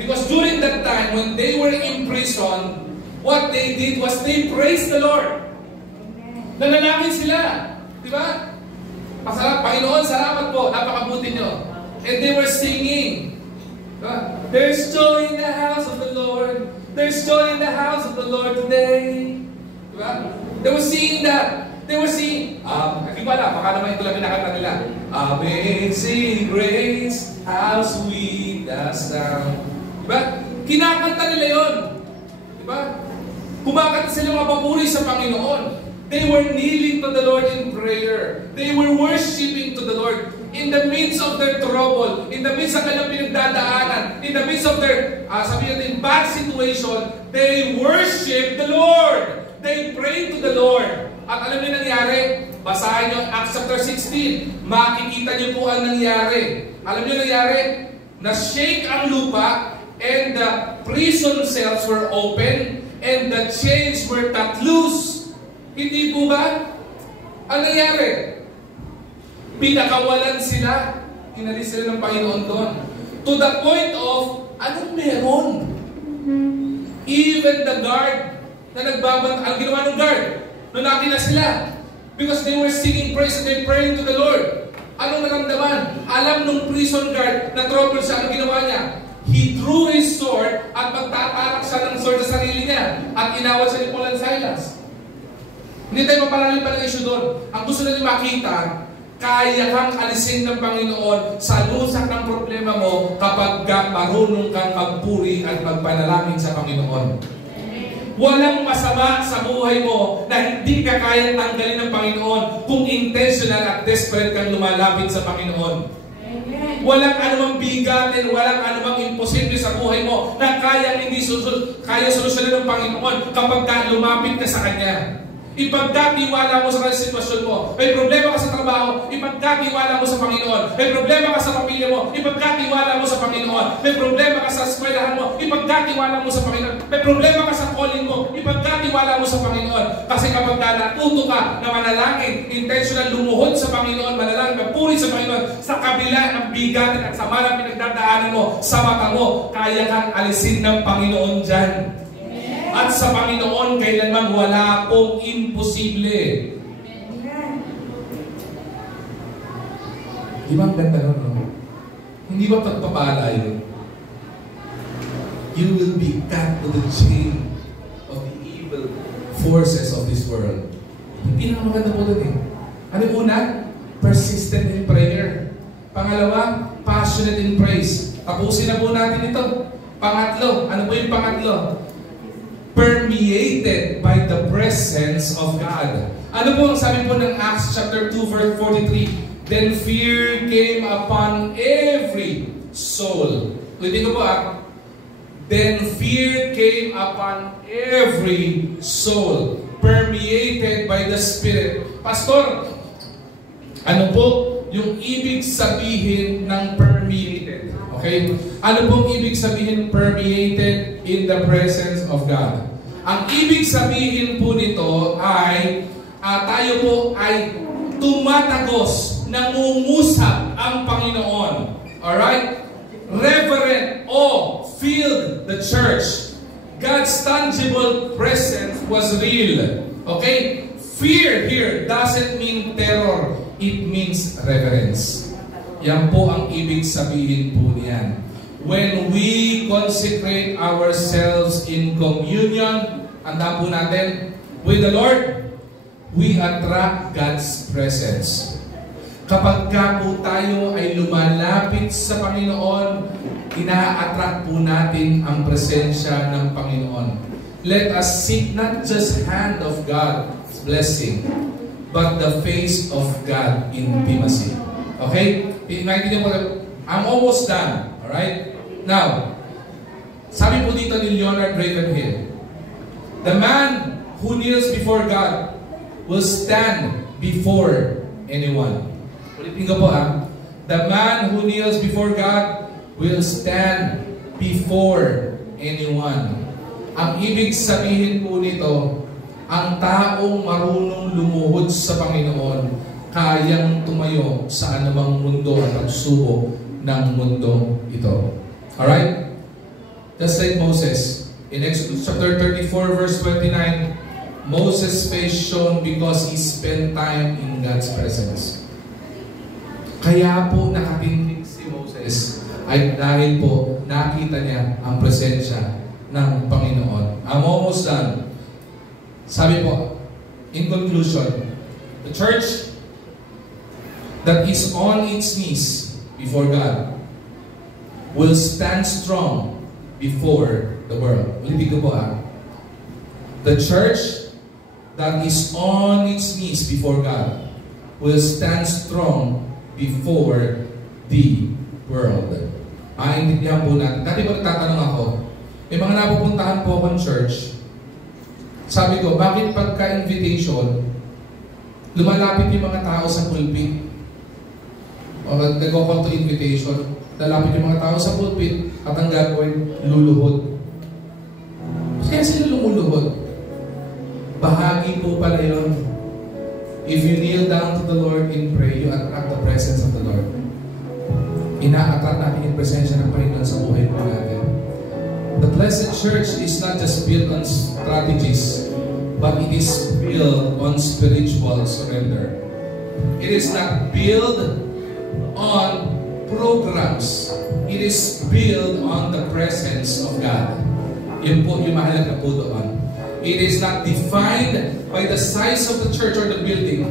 Because during that time, when they were in prison, what they did was they praised the Lord. Nanalangin sila. Di ba? Pasalamat, Panginoon, salamat po. Napakabuti nyo. And they were singing. Diba? There's joy in the house of the Lord. There's joy in the house of the Lord today. Diba? They were singing that. They were singing, hindi ba na, baka naman ito lang pinakanta nila. Amazing grace, how sweet the sound. Diba? Kinakanta nila yun. Diba? Kumakanta sila mga papuri sa Panginoon. They were kneeling to the Lord in prayer. They were worshiping to the Lord. In the midst of their trouble, in the midst of kanilang pinagdadaanan, in the midst of their, sabi natin, bad situation, they worship the Lord. They pray to the Lord. At alam niyo nangyari? Basahin niyo Acts chapter 16. Makikita niyo po ang nangyari. Alam niyo nangyari? Na-shake ang lupa, and the prison cells were open, and the chains were cut loose. Hindi po ba? Ang nangyari? Pinakawalan sila. Inalis sila ng Panginoon doon. To the point of, anong meron? Even the guard na nagbabant, ang ginawa ng guard, nunaki na sila. Because they were singing praise and they praying to the Lord. Anong naramdaman? Alam nung prison guard na trouble siya, anong ginawa niya? He drew his sword at magtatarak siya ng sword sa sarili niya. At inawat siya ni Paul and Silas. Hindi tayo mapalalim pa ng issue doon. Ang gusto natin makita, kaya kang alisin ng Panginoon sa lusak ng problema mo kapag marunong kang magpuri at magpanalangin sa Panginoon. Walang masama sa buhay mo na hindi ka kayang tanggalin ng Panginoon kung intentional at desperate kang lumalapit sa Panginoon. Walang anumang bigatin, walang anumang imposible sa buhay mo na kaya solusyonan ng Panginoon kapag ka lumapit ka sa Kanya. Ipagkatiwala mo sa kanyang sitwasyon mo. May problema ka sa trabaho, ipagkatiwala mo sa Panginoon. May problema ka sa pamilya mo, ipagkatiwala mo sa Panginoon. May problema ka sa eskwelahan mo, ipagkatiwala mo sa Panginoon. May problema ka sa calling mo, ipagkatiwala mo sa Panginoon. Kasi kapag natuto ka na manalangin, intentional lumuhod sa Panginoon, manalangin, mapuri sa Panginoon, sa kabila ng bigatin at sama ng pinagdadaanan mo, sa mata mo, kaya kang alisin ng Panginoon dyan. At sa Panginoon, kailanman wala pong imposible. Di ba ang ganda nun, no? Hindi ba pagpapala yun? You will be cut to the chain of the evil forces of this world. Yung pinakamaganda po dun eh. Ano una? Persistent in prayer. Pangalawa, passionate in praise. Tapusin na po natin ito. Pangatlo, ano po yung pangatlo? Permeated by the presence of God. Ano po ang sabi po ng Acts chapter 2 verse 43? Then fear came upon every soul. Ulitin ko po Then fear came upon every soul, permeated by the Spirit. Pastor, ano po yung ibig sabihin ng permeated? Okay? Ano pong ibig sabihin permeated in the presence of God? Ang ibig sabihin po nito ay tayo po ay tumatagos, nangungusap ang Panginoon. Alright? Reverent or filled the church. God's tangible presence was real. Okay? Fear here doesn't mean terror. It means reverence. Yan po ang ibig sabihin po niyan. When we consecrate ourselves in communion, anda po natin, with the Lord, we attract God's presence. Kapag ka po tayo ay lumalapit sa Panginoon, ina-attract po natin ang presensya ng Panginoon. Let us seek not just hand of God's blessing, but the face of God in intimacy. Okay? I'm almost done. Alright? Now, sabi po dito ni Leonard Ravenhill, the man who kneels before God will stand before anyone. Ulitin ko po the man who kneels before God will stand before anyone. Ang ibig sabihin po nito, ang taong marunong lumuhod sa Panginoon, kayang tumayo sa anumang mundo at pagsubok ng mundong ito. Alright? Just like Moses, in Exodus chapter 34 verse 29, Moses' face shone because he spent time in God's presence. Kaya po nakatindig si Moses ay dahil po nakita niya ang presensya ng Panginoon. I'm almost done. Sabi po, in conclusion, the church that is on its knees before God will stand strong before the world. Ulitin ko po The church that is on its knees before God will stand strong before the world. Intindihan po natin. Dati po nagtatanong ako, may mga napupuntahan po akong church, sabi ko, bakit pagka-invitation, lumalapit yung mga tao sa pulpit? O nag-call to invitation, lalapit yung mga tao sa pulpit, at ang gagawin, luluhod. Kaya sila lumuluhod. Bahagi po pala yun. If you kneel down to the Lord in prayer, you attract the presence of the Lord. Ina-attract natin yung presensya ng Panginoon sa buhay po natin. The blessed church is not just built on strategies, but it is built on spiritual surrender. It is not built on programs. It is built on the presence of God. Yun po yung mahalaga po doon. It is not defined by the size of the church or the building.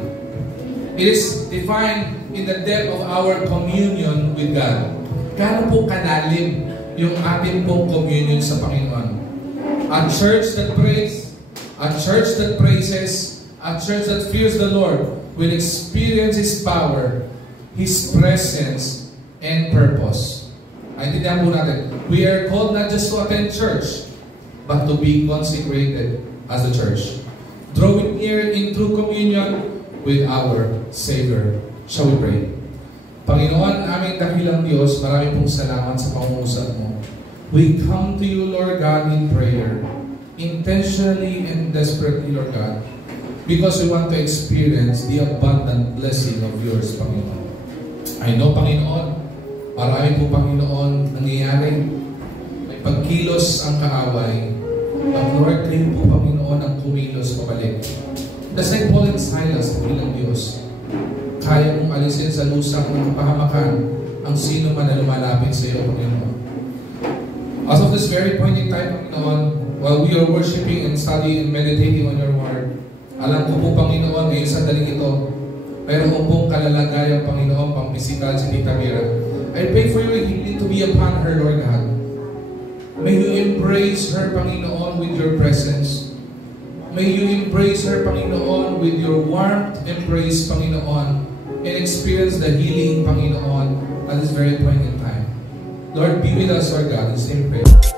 It is defined in the depth of our communion with God. Gaano po kalalim yung ating pong communion sa Panginoon. A church that prays, a church that praises, a church that fears the Lord will experience His power, His presence, and purpose. Intindihan po natin. We are called not just to attend church, but to be consecrated as the church. Drawing near in true communion with our Savior. Shall we pray? Panginoon, aming dakilang Diyos, marami pong salamat sa pangungusap mo. We come to you, Lord God, in prayer, intentionally and desperately, Lord God, because we want to experience the abundant blessing of yours, Panginoon. I know, Panginoon, marami po, Panginoon, nangyayari. May pagkilos ang kaaway. But Lord, kayo po, Panginoon, ang kumilos pabalik. Just like Paul and Silas, bilang Diyos, kaya mong alisin sa lusak ng kapahamakan ang sino man na lumalapit sa iyo, Panginoon. As of this very point in time, Panginoon, while we are worshiping and studying and meditating on your word, alam ko po, Panginoon, ngayon sa daling ito, mayroon pong kalalagayan, Panginoon, pang-physical si Tita Mira. I pray for your healing to be upon her, Lord God. May you embrace her, Panginoon, with your presence. May you embrace her, Panginoon, with your warmth embrace, Panginoon, and experience the healing, Panginoon, at this very point in time. Lord, be with us, our God, in the same prayer.